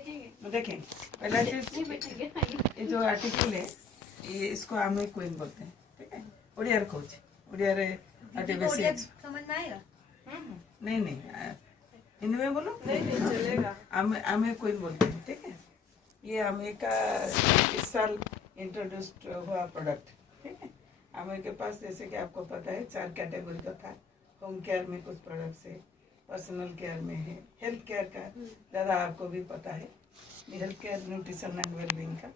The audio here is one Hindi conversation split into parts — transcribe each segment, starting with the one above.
देखें पहला चीज ये जो आर्टिकल है ये इसको आमे क्वीन बोलते हैं, ठीक है। ओडिया कौच ओडिया रे आदिवासी समझ में आएगा? नहीं हिंदी में बोलो। नहीं चलेगा। आमे क्वीन बोलते हैं, ठीक है। ये आमे का इस साल इंट्रोड्यूस्ड हुआ प्रोडक्ट, ठीक है। आमे के पास जैसे कि आपको पता है 4 कैटेगरी का था। होम केयर में कुछ प्रोडक्ट्स है, पर्सनल केयर में है, हेल्थ केयर का ज़्यादा आपको भी पता है, health care nutrition and wellbeing का,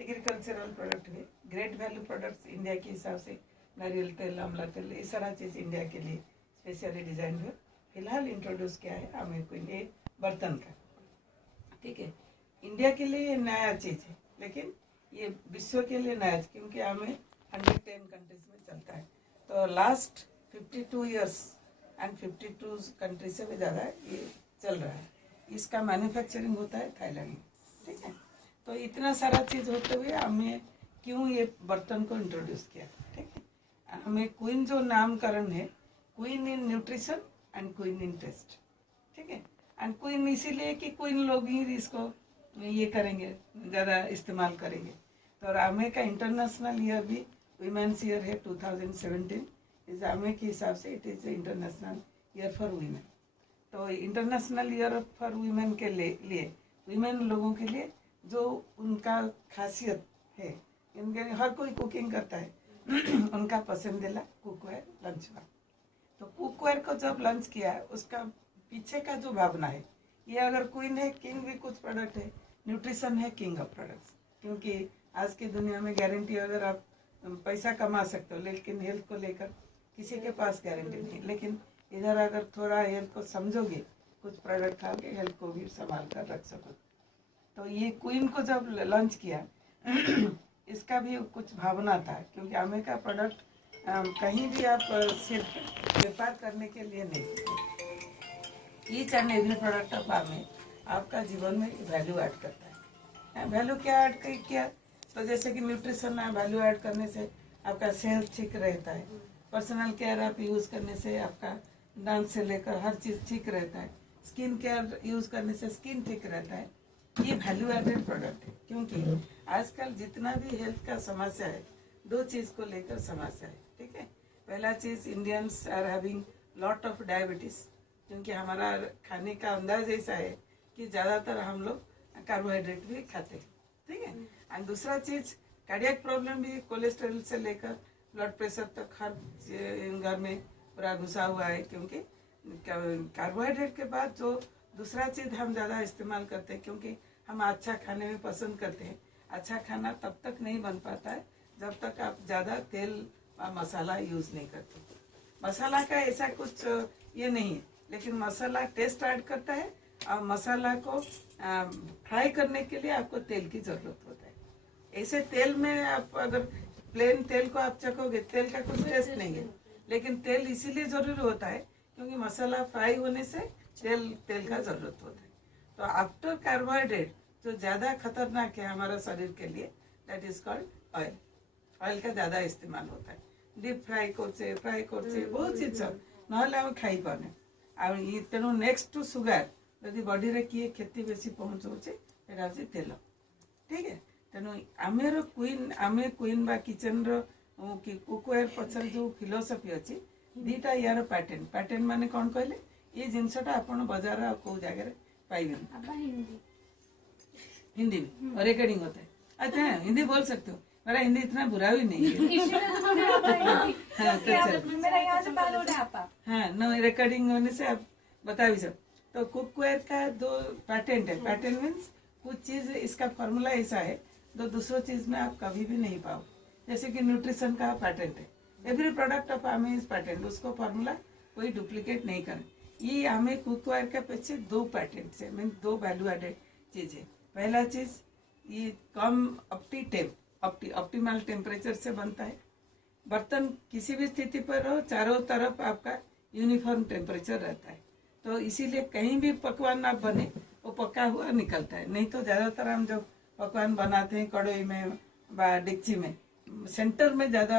एग्रीकल्चरल प्रोडक्ट है, ग्रेट वैल्यू प्रोडक्ट्स इंडिया के हिसाब से नारियल तेल, आंवला तेल, ये सारा चीज़ इंडिया के लिए स्पेशली डिजाइन हुआ। फिलहाल इंट्रोड्यूस किया है आमे क्वीन, ये बर्तन का, ठीक है। इंडिया के लिए ये नया चीज़ है, लेकिन ये विश्व के लिए नया है क्योंकि हमें 110 कंट्रीज में चलता है। तो लास्ट 52 ईयर्स एंड 52 कंट्री से भी ज़्यादा ये चल रहा है। इसका मैन्युफैक्चरिंग होता है थाईलैंड में, ठीक है। तो इतना सारा चीज़ होते हुए हमें क्यों ये बर्तन को इंट्रोड्यूस किया, ठीक है। हमें क्वीन जो नामकरण है, queen in nutrition and queen in taste, ठीक है। एंड क्वीन इसीलिए कि क्वीन लोग ही इसको ये करेंगे, ज़्यादा इस्तेमाल करेंगे। तो आमे का इंटरनेशनल ईयर भी वीमेंस ईयर है 2017। इस आमे के हिसाब से it is international year for women. तो इंटरनेशनल ईयर फॉर वीमेन के लिए वीमेन लोगों के लिए जो उनका खासियत है, इनके हर कोई कुकिंग करता है उनका पसंदीदा कुकवेयर लंच हुआ। तो कुकवेयर को जब लंच किया है उसका पीछे का जो भावना है, ये अगर क्वीन है, किंग भी कुछ प्रोडक्ट है, न्यूट्रिशन है किंग ऑफ प्रोडक्ट्स। क्योंकि आज की दुनिया में गारंटी, अगर आप पैसा कमा सकते हो लेकिन हेल्थ को लेकर किसी के पास गारंटी नहीं। लेकिन इधर अगर थोड़ा हेल्थ को समझोगे, कुछ प्रोडक्ट खाओगे, हेल्थ को भी संभाल कर रख सको। तो ये क्वीन को जब लॉन्च किया इसका भी कुछ भावना था, क्योंकि आमे का प्रोडक्ट कहीं भी आप सिर्फ व्यापार करने के लिए नहीं, each and every product of आमे आपका जीवन में वैल्यू ऐड करता है। वैल्यू क्या ऐड किया, तो जैसे कि न्यूट्रिशन में वैल्यू ऐड करने से आपका सेहत ठीक रहता है, पर्सनल केयर आप यूज़ करने से आपका दांत से लेकर हर चीज़ ठीक रहता है, स्किन केयर यूज़ करने से स्किन ठीक रहता है। ये वैल्यू एडेड प्रोडक्ट है, क्योंकि आजकल जितना भी हेल्थ का समस्या है, 2 चीज़ को लेकर समस्या है, ठीक है। पहला चीज़, Indians are having lot of diabetes, क्योंकि हमारा खाने का अंदाज ऐसा है कि ज़्यादातर हम लोग कार्बोहाइड्रेट भी खाते हैं, ठीक है। एंड दूसरा चीज़, कार्डियक प्रॉब्लम भी, कोलेस्ट्रॉल से लेकर ब्लड प्रेशर तक हर घर में पूरा घुसा हुआ है, क्योंकि कार्बोहाइड्रेट के बाद जो दूसरा चीज़ हम ज़्यादा इस्तेमाल करते हैं, क्योंकि हम अच्छा खाने में पसंद करते हैं। अच्छा खाना तब तक नहीं बन पाता है जब तक आप ज़्यादा तेल और मसाला यूज़ नहीं करते। मसाला का ऐसा कुछ ये नहीं है, लेकिन मसाला टेस्ट ऐड करता है, और मसाला को फ्राई करने के लिए आपको तेल की ज़रूरत होता है। ऐसे तेल में आप अगर प्लेन तेल को आप चखोगे, तेल का कुछ टेस्ट नहीं है, लेकिन तेल इसीलिए ज़रूरी होता है क्योंकि मसाला फ्राई होने से तेल का ज़रूरत होता है। तो आफ्टर कार्बोहाइड्रेट जो ज़्यादा खतरनाक है हमारा शरीर के लिए, that is called oil. Oil का ज़्यादा इस्तेमाल होता है, डीप फ्राई करछे बहुत चीज नहले आम खाई पाने। आ तेणु नेक्स्ट टू सुगार यदि बॉडी रे किए क्षति बेसी पहुँचाऊे एटा हूँ तेल, ठीक है। तेणु आमेर क्वीन, आमे क्वीन बा किचन रो कुकवेयर पछर जो फिलोसफी अच्छी, 2टा यार पैटर्न। पैटर्न माने कौन कहले, ये जिनसटा आपन बाजार को जगह पाइबेन हिंदी में और रिकॉर्डिंग होता है। अच्छा हिंदी बोल सकते हो, मेरा हिंदी इतना बुरा भी नहीं है। हाँ न रिकॉर्डिंग होने से आप बता भी सकते। तो कुकवेयर का दो पैटेंट है। पैटेंट मीन्स कुछ चीज इसका फॉर्मूला ऐसा है जो दूसरों चीज में आप कभी भी नहीं पाओ। जैसे कि न्यूट्रिशन का पैटेंट है, एवरी प्रोडक्ट ऑफ आमे इज पैटेंट, उसको फॉर्मूला कोई डुप्लीकेट नहीं करे। ये आमे कुकवेयर के पीछे 2 पैटेंट है, मीन 2 वैल्यू एडेड चीज है। पहला चीज ये कम ऑप्टिमल टेम्परेचर से बनता है। बर्तन किसी भी स्थिति पर हो, चारों तरफ आपका यूनिफॉर्म टेम्परेचर रहता है, तो इसीलिए कहीं भी पकवान आप बने वो पका हुआ निकलता है। नहीं तो ज्यादातर हम जब पकवान बनाते हैं कढ़ाई में व डेगची में, सेंटर में ज्यादा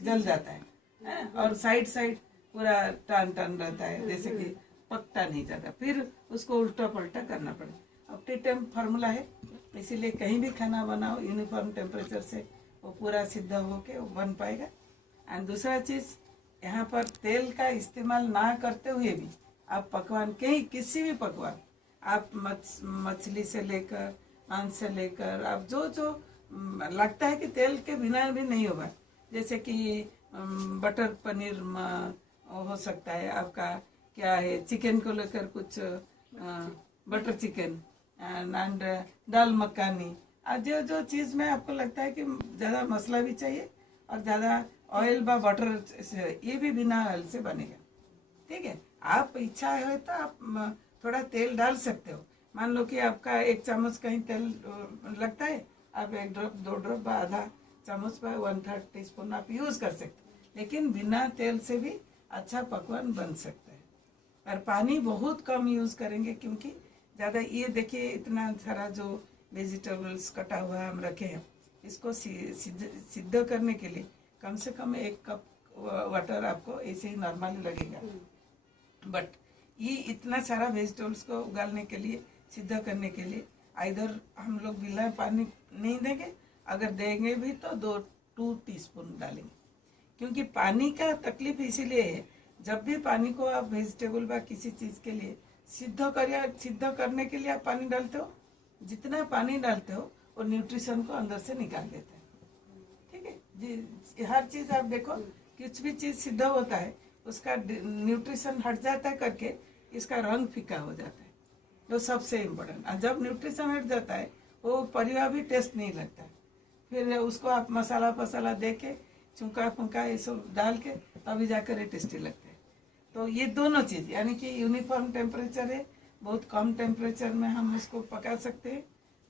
जल जाता है और साइड पूरा टन रहता है, जैसे कि पकता नहीं ज्यादा, फिर उसको उल्टा पलटा करना पड़े। टी टेम्प फार्मूला है, इसीलिए कहीं भी खाना बनाओ यूनिफॉर्म टेम्परेचर से वो पूरा सिद्ध होके वो बन पाएगा। एंड दूसरा चीज़, यहाँ पर तेल का इस्तेमाल ना करते हुए भी आप पकवान कहीं किसी भी पकवान आप मछली से लेकर मांस से लेकर आप जो जो लगता है कि तेल के बिना भी नहीं होगा, जैसे कि बटर पनीर हो सकता है आपका, क्या है चिकन को लेकर कुछ बटर चिकन एंड दाल मखानी, जो जो चीज़ में आपको लगता है कि ज़्यादा मसाला भी चाहिए और ज़्यादा ऑयल व बटर से, ये भी बिना ऑयल से बनेगा। ठीक है, आप इच्छा है तो आप थोड़ा तेल डाल सकते हो। मान लो कि आपका 1 चम्मच कहीं तेल लगता है, आप 1 ड्रॉप 2 ड्रॉप आधा चम्मच पर 1/3 टीस्पून आप यूज़ कर सकते हो, लेकिन बिना तेल से भी अच्छा पकवान बन सकता है। और पानी बहुत कम यूज़ करेंगे, क्योंकि ज़्यादा ये देखिए इतना सारा जो वेजिटेबल्स कटा हुआ हम रखे हैं, इसको सिद्ध करने के लिए कम से कम 1 कप वाटर आपको ऐसे ही नॉर्मली लगेगा। बट ये इतना सारा वेजिटेबल्स को उगालने के लिए, सिद्ध करने के लिए इधर हम लोग बिना पानी नहीं देंगे, अगर देंगे भी तो 2 टीस्पून डालेंगे। क्योंकि पानी का तकलीफ इसीलिए है, जब भी पानी को आप वेजिटेबल व किसी चीज़ के लिए सिद्ध करने के लिए आप पानी डालते हो, जितना पानी डालते हो वो न्यूट्रिशन को अंदर से निकाल देता है। ठीक है जी, हर चीज़ आप देखो, कुछ भी चीज़ सिद्ध होता है उसका न्यूट्रिशन हट जाता है करके इसका रंग फीका हो जाता है, जो सबसे इम्पोर्टेंट। और जब न्यूट्रिशन हट जाता है वो परिवार भी टेस्ट नहीं लगता है, फिर उसको आप मसाला पसाला दे के चूका फूका ये सब डाल के तभी जाकर ये टेस्टी लगता है। तो ये दोनों चीज़, यानी कि यूनिफॉर्म टेम्परेचर है, बहुत कम टेम्परेचर में हम उसको पका सकते हैं,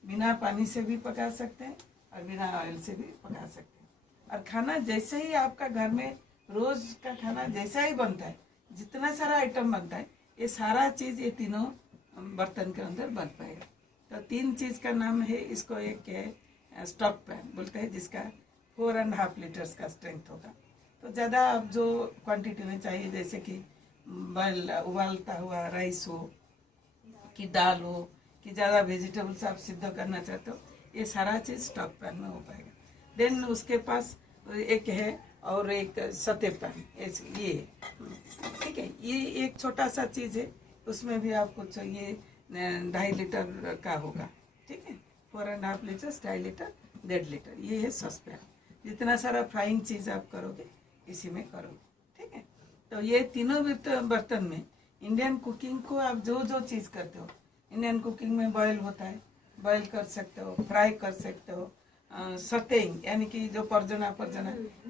बिना पानी से भी पका सकते हैं और बिना ऑयल से भी पका सकते हैं। और खाना जैसे ही आपका घर में रोज का खाना जैसा ही बनता है, जितना सारा आइटम बनता है, ये सारा चीज़ ये तीनों बर्तन के अंदर बन पाएगा। तो 3 चीज़ का नाम है, इसको एक है स्टॉक पैन बोलते हैं, जिसका 4.5 लीटर्स का स्ट्रेंथ होगा। तो ज़्यादा आप जो क्वांटिटी में चाहिए, जैसे कि उबालता हुआ राइस हो कि दाल हो कि ज़्यादा वेजिटेबल्स आप सिद्ध करना चाहते हो, ये सारा चीज़ स्टॉक पैन में हो पाएगा। देन उसके पास एक है और एक सतह पैन, ये ठीक है, ये एक छोटा सा चीज़ है, उसमें भी आपको चाहिए 2.5 लीटर का होगा। ठीक है, 4.5 लीटर 2.5 लीटर 1.5 लीटर, ये है सॉसपैन। जितना सारा फ्राइंग चीज़ आप करोगे इसी में करोगे। ठीक है, तो ये तीनों बर्तन में इंडियन कुकिंग को आप जो जो चीज़ करते हो, इंडियन कुकिंग में बॉयल होता है, बॉयल कर सकते हो, फ्राई कर सकते हो, सतेंग यानी कि जो परजना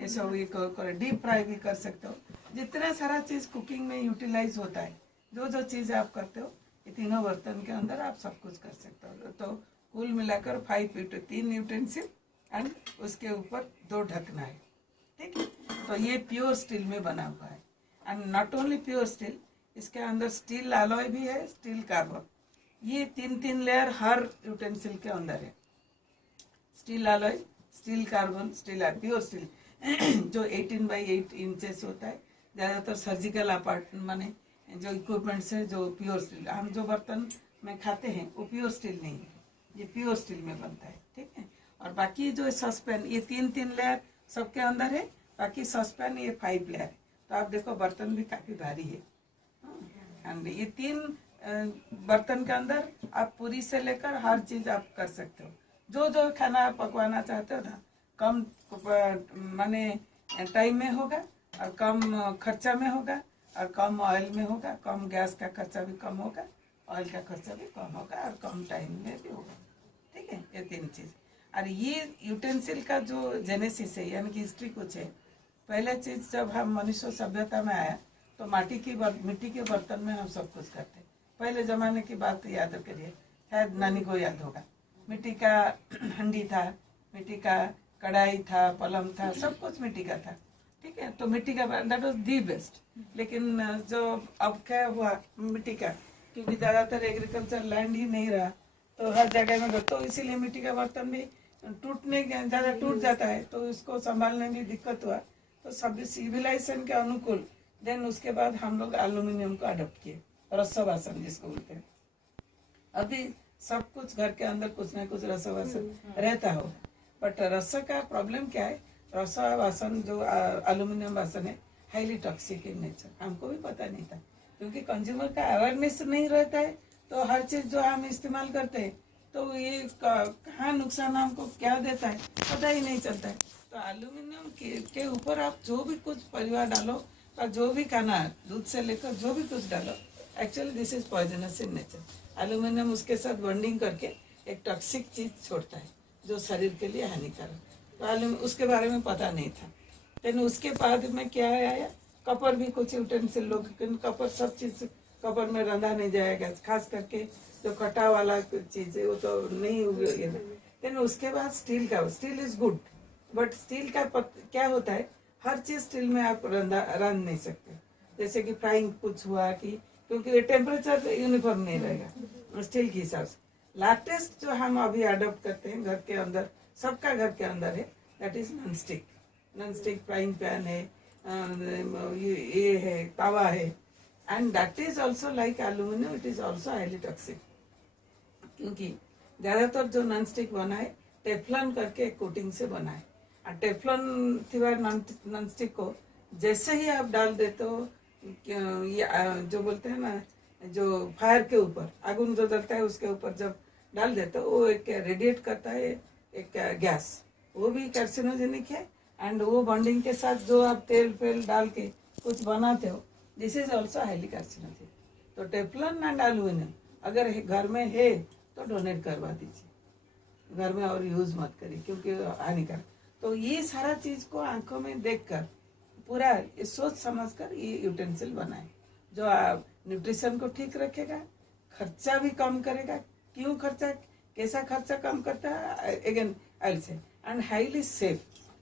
ये सब ये डीप फ्राई भी कर सकते हो। जितना सारा चीज़ कुकिंग में यूटिलाइज होता है, जो जो चीज़ आप करते हो, ये तीनों बर्तन के अंदर आप सब कुछ कर सकते हो। तो कुल मिलाकर 5 3 यूटेंसिल एंड उसके ऊपर 2 ढकना है। ठीक है, तो ये प्योर स्टील में बना हुआ है। And not only pure steel, इसके अंदर स्टील अलॉय भी है, स्टील कार्बन, ये 3 लेयर हर यूटेंसिल के अंदर है। Steel alloy, steel carbon, steel pure steel जो 18 बाई 8 इंचेस होता है। ज़्यादातर सर्जिकल अपार्ट माने जो इक्विपमेंट्स है, जो प्योर स्टील, हम जो बर्तन में खाते हैं वो प्योर स्टील नहीं है, ये प्योर स्टील में बनता है। ठीक है, और बाकी जो सॉसपैन, ये 3 लेयर सबके अंदर है, बाकी सॉसपैन ये 5 लेयर है। तो आप देखो बर्तन भी काफ़ी भारी है। एंड ये 3 बर्तन के अंदर आप पूरी से लेकर हर चीज़ आप कर सकते हो। जो जो खाना आप पकवाना चाहते हो ना, कम माने टाइम में होगा और कम खर्चा में होगा और कम ऑयल में होगा, कम गैस का खर्चा भी कम होगा, ऑयल का खर्चा भी कम होगा और कम टाइम में भी होगा। ठीक है, ये 3 चीज़। और ये यूटेंसिल का जो जेनेसिस है, यानी कि हिस्ट्री कुछ है, पहले चीज़ जब हम मनुष्य सभ्यता में आया तो मिट्टी के बर्तन में हम सब कुछ करते। पहले ज़माने की बात याद करिए, शायद नानी को याद होगा, मिट्टी का हंडी था, मिट्टी का कढ़ाई था, पलम था, सब कुछ मिट्टी का था। ठीक है, तो मिट्टी का दैट वाज दी बेस्ट। लेकिन जो अब क्या हुआ मिट्टी का, क्योंकि ज़्यादातर एग्रीकल्चर लैंड ही नहीं रहा, तो हर जगह में, तो इसीलिए मिट्टी का बर्तन भी ज़्यादा टूट जाता है, तो इसको संभालने में दिक्कत हुआ। तो सब सिविलाइजेशन के अनुकूल देन उसके बाद हम लोग एल्यूमिनियम को अडोप्ट किए, रस्सा बासन जिसको बोलते हैं। अभी सब कुछ घर के अंदर कुछ ना कुछ रस वस रहता हो। बट रस का प्रॉब्लम क्या है, रस वासन जो एल्यूमिनियम वासन है हाईली टॉक्सिक इन नेचर, हमको भी पता नहीं था क्योंकि कंज्यूमर का अवेयरनेस नहीं रहता है। तो हर चीज जो हम इस्तेमाल करते हैं तो ये कहाँ नुकसान हमको क्या देता है पता ही नहीं चलता है। तो एल्यूमिनियम के ऊपर आप जो भी कुछ परिवार डालो और जो भी खाना है दूध से लेकर जो भी कुछ डालो, actually this is poisonous in nature. Aluminium उसके साथ बॉन्डिंग करके एक टॉक्सिक चीज छोड़ता है जो शरीर के लिए हानिकारक। तो उसके बारे में पता नहीं था। लेकिन उसके बाद में क्या आया, कपर भी कुछ यूटेंसिल लोग, कपर सब चीज कपर में रंधा नहीं जाएगा, खास करके जो कटा वाला चीज है वो तो नहीं होगी। लेकिन उसके बाद स्टील का, steel is good but still का क्या होता है, हर चीज स्टील में आप रंध नहीं सकते। जैसे कि फ्राइंग कुछ हुआ कि क्योंकि टेम्परेचर यूनिफॉर्म नहीं रहेगा स्टील के हिसाब से। लेटेस्ट जो हम अभी अडॉप्ट करते हैं घर के अंदर, सबका घर के अंदर है, that is non stick. Non stick frying pan है, ये है तवा है, and that is also like aluminium, it is also highly toxic. क्योंकि ज्यादातर जो नॉन स्टिक बना है टेफ्लॉन करके एक कोटिंग से बना है। और टेफ्लॉन थिवार नॉन स्टिक को जैसे ही आप डाल देते हो, ये जो बोलते हैं ना, जो फायर के ऊपर आগুন जो जलता है उसके ऊपर जब डाल देते हो वो एक रेडिएट करता है एक गैस, वो भी कार्सिनोजेनिक है। एंड वो बॉन्डिंग के साथ जो आप तेल फेल डाल के कुछ बनाते हो, this is also highly carcinogenic. तो टेफ्लॉन एंड एल्यूमिनियम अगर घर में है तो डोनेट करवा दीजिए, घर में और यूज मत करिए क्योंकि हानिकारक। तो ये सारा चीज को आंखों में देखकर पूरा सोच समझकर ये यूटेंसिल बनाए जो न्यूट्रिशन को ठीक रखेगा, खर्चा भी कम करेगा। क्यों खर्चा, कैसा खर्चा कम करता है, अगेन आई से, एंड हाईली सेफ,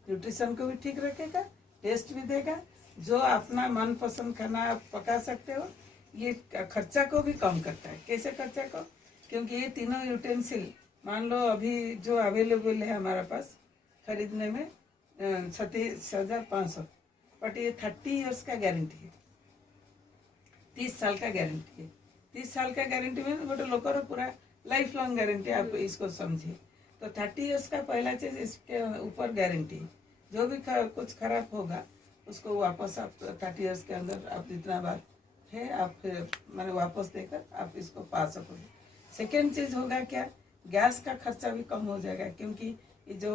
न्यूट्रिशन को भी ठीक रखेगा, टेस्ट भी देगा। जो अपना मनपसंद खाना आप पका सकते हो, ये खर्चा को भी कम करता है। कैसे खर्चा को, क्योंकि ये तीनों यूटेंसिल मान लो अभी जो अवेलेबल है हमारे पास खरीदने में 37,500, बट ये 30 इयर्स का गारंटी है, 30 साल का गारंटी है। 30 साल का गारंटी में गोटे लोकर पूरा लाइफ लॉन्ग गारंटी, आप इसको समझिए। तो 30 इयर्स का पहला चीज इसके ऊपर गारंटी है, जो भी कुछ खराब होगा उसको वापस आप 30 इयर्स के अंदर आप जितना बार है आप मैंने वापस देकर आप इसको पा सकोगे। सेकेंड चीज होगा क्या, गैस का खर्चा भी कम हो जाएगा, क्योंकि ये जो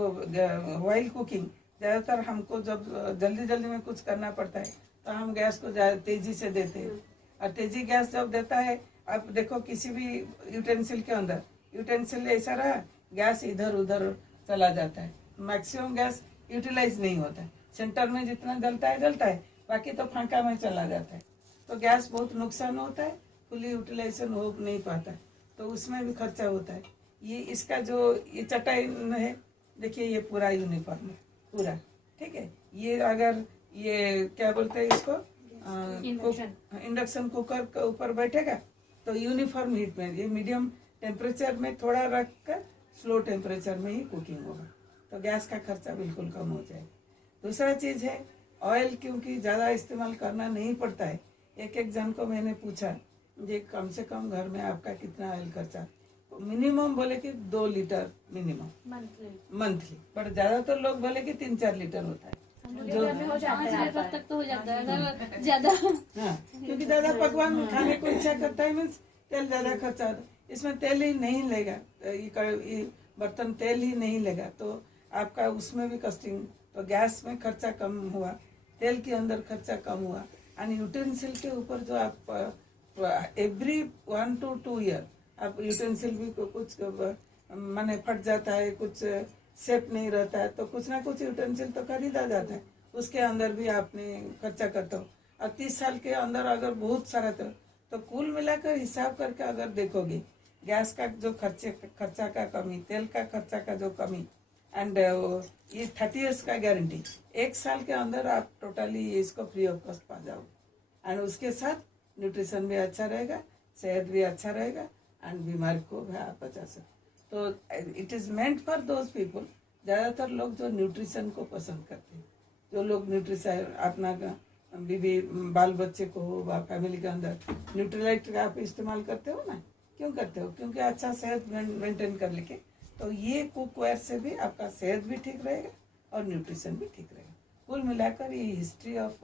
ऑयल कुकिंग ज़्यादातर हमको जब जल्दी जल्दी में कुछ करना पड़ता है तो हम गैस को तेजी से देते हैं। और तेजी गैस जब देता है, आप देखो किसी भी यूटेंसिल के अंदर, यूटेंसिल ऐसा रहा, गैस इधर उधर चला जाता है, मैक्सिमम गैस यूटिलाइज नहीं होता है। सेंटर में जितना जलता है, बाकी तो फांका में चला जाता है। तो गैस बहुत नुकसान होता है, फुली यूटिलाइजेशन हो नहीं पाता है, तो उसमें भी खर्चा होता है। ये इसका जो ये चटाई है, देखिए ये पूरा यूनिफॉर्म है पूरा, ठीक है। ये अगर ये क्या बोलते हैं इसको, इंडक्शन कुकर के ऊपर बैठेगा तो यूनिफॉर्म हीट में, ये मीडियम टेम्परेचर में थोड़ा रख कर स्लो टेम्परेचर में ही कुकिंग होगा, तो गैस का खर्चा बिल्कुल कम हो जाएगा। दूसरा चीज है ऑयल, क्योंकि ज़्यादा इस्तेमाल करना नहीं पड़ता है। एक जन को मैंने पूछा ये कम से कम घर में आपका कितना ऑयल खर्चा, मिनिमम बोले कि 2 लीटर मिनिमम मंथली, बट ज्यादातर लोग बोले कि 3-4 लीटर होता है जो हो जाता है, तक तो हो जाता है ज्यादा। हाँ, क्योंकि ज्यादा पकवान खाने को इच्छा करता है, मीन्स तेल ज्यादा खर्चा होता है। इसमें तेल ही नहीं लेगा, ये बर्तन तेल ही नहीं लेगा तो आपका उसमें भी कस्टिंग, तो गैस में खर्चा कम हुआ, तेल के अंदर खर्चा कम हुआ। एंड यूटेंसिल के ऊपर जो आप एवरी 1 to 2 ईयर आप यूटेंसिल भी कुछ माने फट जाता है, कुछ सेफ नहीं रहता है, तो कुछ ना कुछ यूटेंसिल तो खरीदा जाता है, उसके अंदर भी आपने खर्चा करते हो। और 30 साल के अंदर अगर बहुत सारा तो कुल मिलाकर हिसाब करके अगर देखोगे, गैस का जो खर्चा का कमी, तेल का खर्चा का जो कमी, एंड ये 30 इयर्स का गारंटी, 1 साल के अंदर आप टोटली इसको फ्री ऑफ कॉस्ट पा जाओ। एंड उसके साथ न्यूट्रिशन भी अच्छा रहेगा, सेहत भी अच्छा रहेगा, एंड बीमारी को भी आप बचा सकते। तो it is meant for those people, ज़्यादातर लोग जो न्यूट्रिशन को पसंद करते हैं, जो लोग न्यूट्रिशन अपना बीवी बाल बच्चे को हो व फैमिली के अंदर न्यूट्रीलाइट का आप इस्तेमाल करते हो ना, क्यों करते हो? क्योंकि अच्छा सेहत मेंटेन कर लेके। तो ये कुकवेयर से भी आपका सेहत भी ठीक रहेगा और न्यूट्रिशन भी ठीक रहेगा। कुल मिलाकर ये history of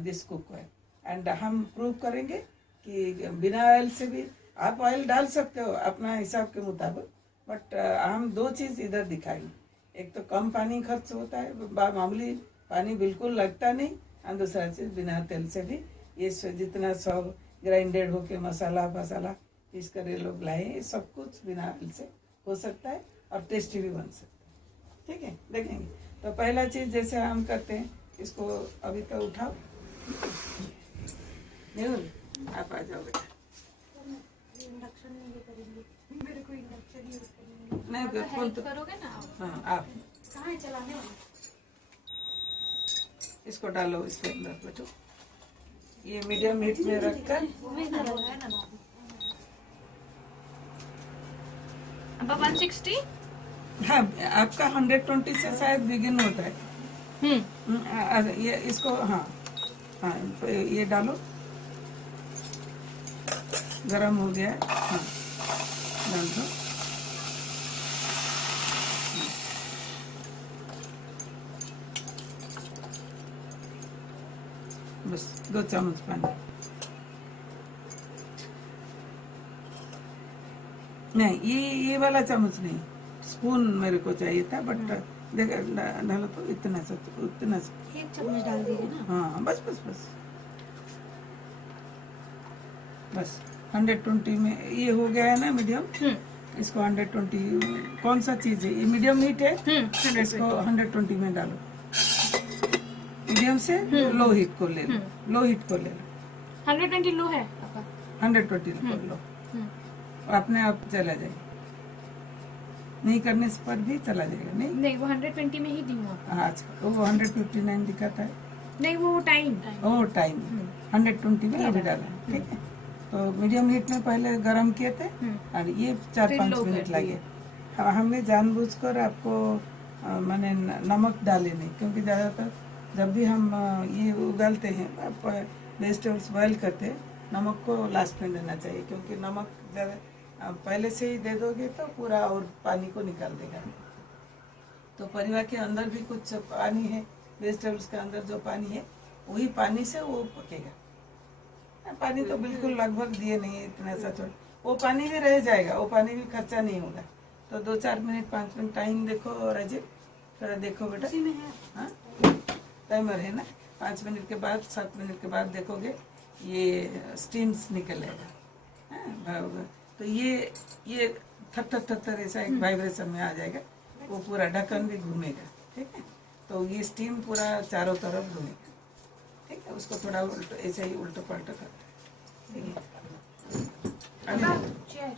this cookware. And हम प्रूव करेंगे कि बिना ऑयल से भी आप ऑयल डाल सकते हो अपना हिसाब के मुताबिक, बट हम दो चीज़ इधर दिखाएंगे। एक तो कम पानी खर्च होता है, मामूली पानी बिल्कुल लगता नहीं, और दूसरा चीज़ बिना तेल से भी ये जितना सब ग्राइंडेड होके मसाला फसाला पीस कर ये लोग लाए, ये सब कुछ बिना ऑयल से हो सकता है और टेस्टी भी बन सकता है। ठीक है, देखेंगे। तो पहला चीज़ जैसे हम करते हैं, इसको अभी तो उठाओ, मेहुल आप आ जाओ बेटा। इंडक्शन नहीं ये करेंगे, मेरे को इंडक्शन यूज करना है। नहीं बिल्कुल, तो करोगे ना आप? हाँ आप कहाँ है चलाने वाला? इसको डालो इसके अंदर बेटो, ये मीडियम हीट में रखकर। अब 160? हाँ, आपका 120 से शायद बिगिन होता है। ये इसको हाँ हाँ तो ये डालो, गरम हो गया है। हाँ डाल दो। बस 2 चम्मच पानी। नहीं, ये वाला चम्मच नहीं, स्पून मेरे को चाहिए था, बट देखा डालो तो इतना सा, उतना सा। 1 चम्मच डाल दीजिए ना। हाँ बस बस बस बस 120 में ये हो गया है ना मीडियम। इसको 120, कौन सा चीज है ये? मीडियम हीट है, इसको 120 में डालो। मीडियम से लो हीट को ले लो, लो हीट को ले लो। 120 लो है आपका? 120 को लो, अपने आप चला जाएगा, नहीं करने पर भी चला जाएगा। नहीं वो 120 में ही दी हूँ आपको। आज वो 159 दिखाता है। नहीं वो टाइम ओ टाइम 120 में अभी डाला, ठीक है। तो मीडियम हीट में पहले गरम किए थे और ये 4-5 मिनट लगे। हमने जानबूझकर आपको मैंने नमक डाले नहीं, क्योंकि ज़्यादातर जब भी हम ये उगालते हैं, आप वेजिटेबल्स बॉयल करते हैं, नमक को लास्ट में देना चाहिए, क्योंकि नमक ज़्यादा पहले से ही दे दोगे तो पूरा और पानी को निकाल देगा। तो परिवार के अंदर भी कुछ पानी है, वेजिटेबल्स के अंदर जो पानी है वही पानी से वो पकेगा। पानी तो बिल्कुल लगभग दिए नहीं है, इतना सा छोड़, वो पानी भी रह जाएगा, वो पानी भी खर्चा नहीं होगा। तो 2-4 मिनट 5 मिनट टाइम देखो राजीव, थोड़ा देखो बेटा। हाँ टाइमर है ना, 5 मिनट के बाद 7 मिनट के बाद देखोगे ये स्टीम्स निकलेगा। तो ये थर थर थर थर ऐसा एक वाइब्रेशन में आ जाएगा, वो पूरा ढक्कन भी घूमेगा। ठीक है, तो ये स्टीम पूरा चारों तरफ घूमेगा। ठीक है, उसको थोड़ा ऐसे ही उल्टा पलटा कर।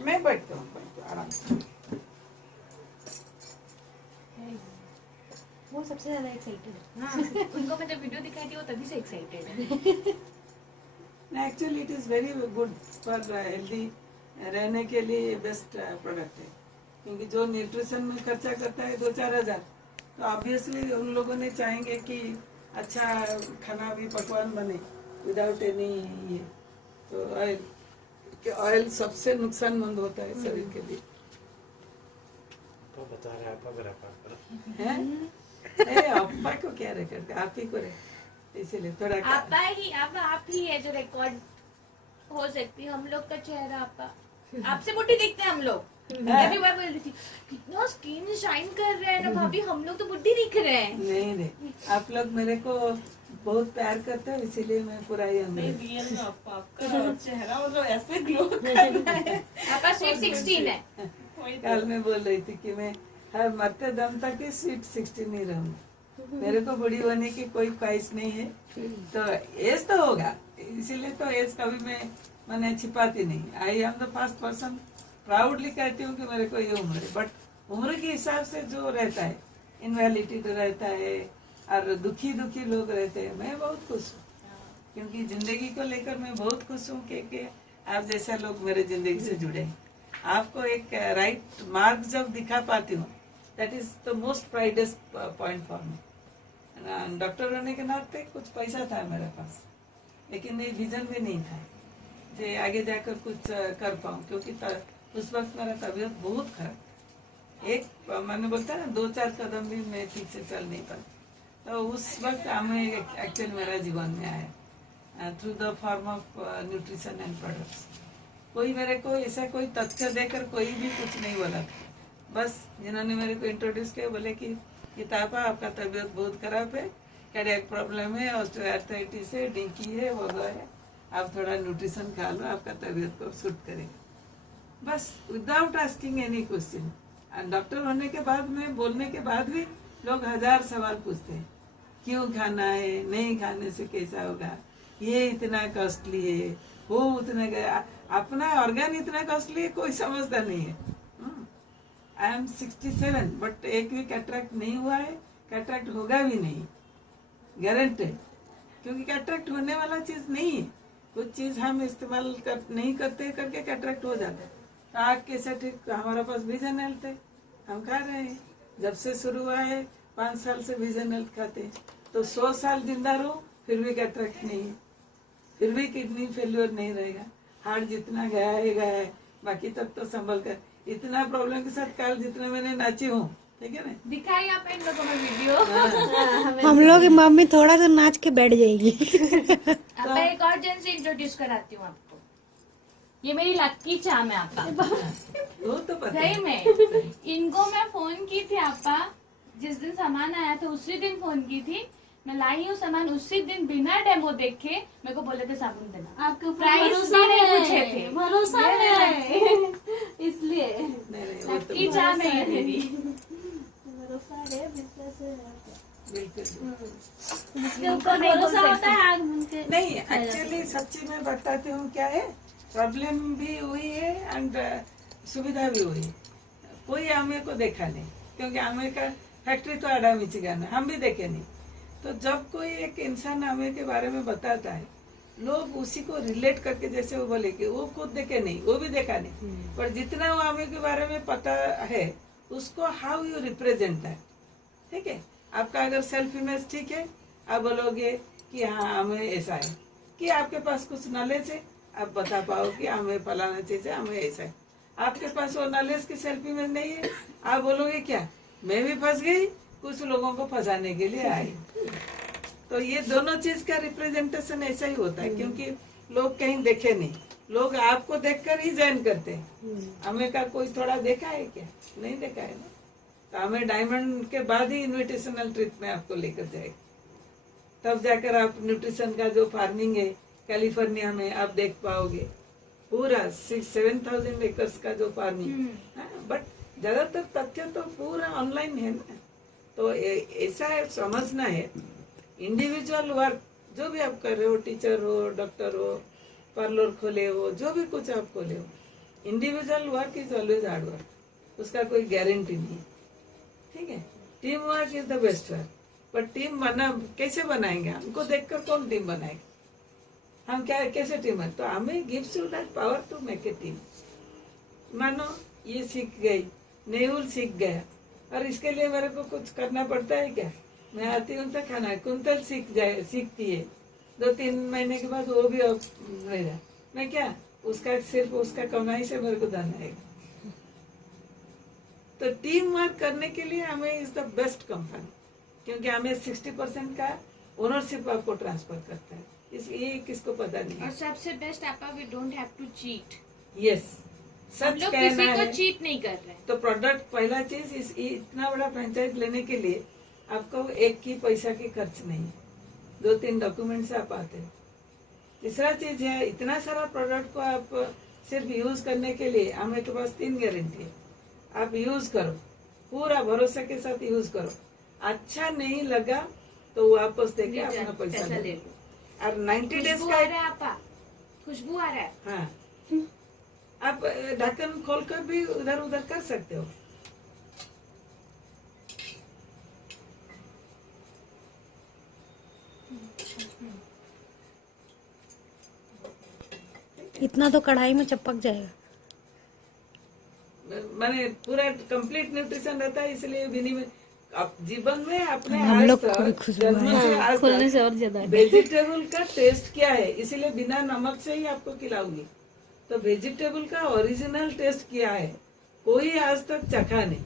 मैं बैठता हूँ आराम से। वो सबसे ज्यादा एक्साइटेड है। हाँ, उनको मैं जब वीडियो दिखाई थी वो तभी से एक्साइटेड है। Actually it is very good for healthy रहने के लिए, बेस्ट प्रोडक्ट है। क्योंकि जो न्यूट्रिशन में खर्चा करता है 2-4 हज़ार, तो ऑब्वियसली उन लोगों ने चाहेंगे कि अच्छा खाना भी पकवान बने विदाउट एनी ये। तो ऑयल सबसे नुकसानमंद होता है शरीर के लिए। तो बता रहे आप अगर आपा को क्या रिकॉर्ड, आप ही को रहे, इसीलिए थोड़ा आप ही है जो रिकॉर्ड हो सकती है। हम लोग का चेहरा आपसे बुढ़ी दिखते हैं हम लोग। अभी बार बोल रही थी कितना स्किन शाइन कर रहा है ना भाभी, हम लोग तो बुढ़ी दिख रहे हैं। नहीं, आप लोग मेरे को बहुत प्यार करते हो, इसीलिए मैं पूरा ही अंदर। रियल में आपका चेहरा मतलब ऐसे ग्लो कर रहा है। आपका स्वीट 16 है। कल मैं बोल रही थी कि मैं हर मरते दम तक ही स्वीट 16 ही रहूंगी। मेरे को बड़ी होने की कोई ख्वाहिश नहीं है। तो एज तो होगा, इसीलिए तो एज कभी मैंने छिपाती नहीं। I am the first person, proudly कहती हूँ कि मेरे को ये उम्र है। बट उम्र के हिसाब से जो रहता है, इनवैलिडिटी रहता है और दुखी लोग रहते हैं, मैं बहुत खुश हूँ। क्योंकि जिंदगी को लेकर मैं बहुत खुश हूँ कि आप जैसा लोग मेरे जिंदगी से जुड़े हैं। आपको एक राइट मार्ग जब दिखा पाती हूँ, that is the most proudest point for me. Doctor होने के नाते कुछ पैसा था मेरे पास, लेकिन ये विजन भी नहीं था। जे आगे जाकर कुछ कर पाऊँ, क्योंकि उस वक्त मेरा तबीयत बहुत खराब, एक मैंने बोलता ना 2-4 कदम भी मैं ठीक से चल नहीं पाती। तो उस वक्त हमें एक्चुअली मेरा जीवन में आया through the form of nutrition and products. कोई मेरे को ऐसा कोई तथ्य देकर कोई भी कुछ नहीं बोला, बस जिन्होंने मेरे को इंट्रोड्यूस किया बोले कि तापा आपका तबीयत बहुत खराब है, कार्डियक प्रॉब्लम है, ऑस्टियोआर्थराइटिस है, डिंकी है, वो है, आप थोड़ा न्यूट्रिशन खा लो, आपका तबीयत को सूट करेगा, बस without asking any question. Doctor होने के बाद में बोलने के बाद भी लोग 1000 सवाल पूछते हैं, क्यों खाना है, नहीं खाने से कैसा होगा, ये इतना कॉस्टली है, वो उतना, अपना ऑर्गन इतना कॉस्टली है, कोई समझता नहीं है। आई एम 67 बट एक भी कैटरेक्ट नहीं हुआ है, कैटरेक्ट होगा भी नहीं, गारंटेड, क्योंकि कैटरेक्ट होने वाला चीज नहीं है। कुछ चीज हम इस्तेमाल नहीं करते करके कैटरेक्ट हो जाता है। तो आग कैसे ठीक, हमारे पास विजन हेल्थ है, हम खा रहे हैं, जब से शुरू हुआ है 5 साल से विजन हेल्थ खाते हैं, तो 100 साल जिंदा रहो फिर भी कैटरेक्ट नहीं है, फिर भी किडनी फेल्योर नहीं रहेगा, हार्ट जितना गया है, बाकी तब तो संभल कर, इतना प्रॉब्लम के साथ कल जितना मैंने नाची हूँ, ठीक है ना। दिखाई आप इन लोगों में वीडियो। हम लोग की मम्मी थोड़ा सा नाच के बैठ जाएगी। अब मैं एक और जन से इंट्रोड्यूस कराती हूँ आपको, ये मेरी लक्की चाम है आपा। वो तो पता है। सही में इनको मैं फोन की थी आपा, जिस दिन सामान आया था उसी दिन फोन की थी, मैं लाई हूँ सामान उसी दिन, बिना डेमो देखे मेरे को बोले थे साबुन देना, आपके ऊपर प्राइस भरोसा भी नहीं है, पूछे थे, भरोसा है इसलिए नहीं, वो तो लक्की चाम है ये मेरी। भरोसा है, विश्वास है बिल्कुल जिसके ऊपर भरोसा होता है आग उनके नहीं। एक्चुअली सच्ची में बताती हूँ क्या है, प्रॉब्लम भी हुई है एंड सुविधा भी हुई है। कोई आमे को देखा नहीं, क्योंकि आमे का फैक्ट्री तो आडा मिचिगान है, हम भी देखे नहीं। तो जब कोई एक इंसान आमे के बारे में बताता है, लोग उसी को रिलेट करके, जैसे वो बोले कि वो खुद देखे नहीं, वो भी देखा नहीं, पर जितना वो आमे के बारे में पता है उसको हाउ यू रिप्रेजेंट है, ठीक है। आपका अगर सेल्फ इमेज ठीक है, आप बोलोगे कि हाँ हमें ऐसा है, कि आपके पास कुछ नॉलेज है, आप बता पाओ कि हमें फलाना चीज है, हमें ऐसा है। आपके पास वो नॉलेज की सेल्फ इमेज नहीं है, आप बोलोगे क्या मैं भी फंस गई, कुछ लोगों को फंसाने के लिए आई। तो ये दोनों चीज का रिप्रेजेंटेशन ऐसा ही होता है, क्योंकि लोग कहीं देखे नहीं, लोग आपको देखकर ही ज्वाइन करते हैं। हमें का कोई थोड़ा देखा है क्या, नहीं देखा है ना। तो हमें डायमंड के बाद ही इन्विटेशनल ट्रिप में आपको लेकर जाएगी, तब जाकर आप न्यूट्रिशन का जो फार्मिंग है कैलिफोर्निया में आप देख पाओगे, पूरा 6-7,000 एकर्स का जो फार्मिंग। बट ज्यादातर तथ्य तो पूरा ऑनलाइन है ना। तो ऐसा है, समझना है इंडिविजुअल वर्क जो भी आप कर रहे हो, टीचर हो, डॉक्टर हो, पार्लर खोले हो, जो भी कुछ आप खोले हो, individual work is always hard work, उसका कोई गारंटी नहीं है, ठीक है। Team work is the best work, पर टीम बना कैसे बनाएंगे, हमको देखकर कौन टीम बनाएगा, हम क्या कैसे टीम है। तो हमें gives you that power to make a team. मानो ये सीख गई, नेहुल सीख गया, और इसके लिए मेरे को कुछ करना पड़ता है क्या, मैं आती हूँ तो खाना, कुंतल सीखती है, 2-3 महीने के बाद वो भी अब रहेगा, मैं क्या उसका सिर्फ उसका कमाई से मेरे को धन आएगा। तो टीम वर्क करने के लिए हमें इज द बेस्ट कंपनी, क्योंकि हमें 60% का ओनरशिप आपको ट्रांसफर करता है, इसलिए किसको पता नहीं और है। सबसे बेस्ट आपा, we don't have to cheat. Yes, हम सच लोग कहना किसी को है। चीट नहीं कर रहे हैं। तो प्रोडक्ट पहला चीज, इतना बड़ा फ्रेंचाइज लेने के लिए आपको एक की पैसा की खर्च नहीं है, 2-3 डॉक्यूमेंट से आप आते हैं। तीसरा चीज है, इतना सारा प्रोडक्ट को आप सिर्फ यूज करने के लिए हमें के पास 3 गारंटी है। आप यूज करो, पूरा भरोसे के साथ यूज करो, अच्छा नहीं लगा तो वापस देके अपना पैसा ले लो। और 90 डेज खुशबू का आ रहा है आपा, खुशबू आ रहा है। हाँ, आप ढक्कन खोलकर भी उधर उधर कर सकते हो। इतना तो कढ़ाई में चपक जाएगा। मैंने पूरा कंप्लीट न्यूट्रिशन रहता है, इसलिए अब जीवन में अपने हम आज लोग तक को भी खुशबू जन्म है। से आज खोलने तक से और ज्यादा है। वेजिटेबल का टेस्ट क्या है, इसीलिए बिना नमक से ही आपको खिलाऊंगी। तो वेजिटेबल का ओरिजिनल टेस्ट क्या है कोई आज तक चखा नहीं,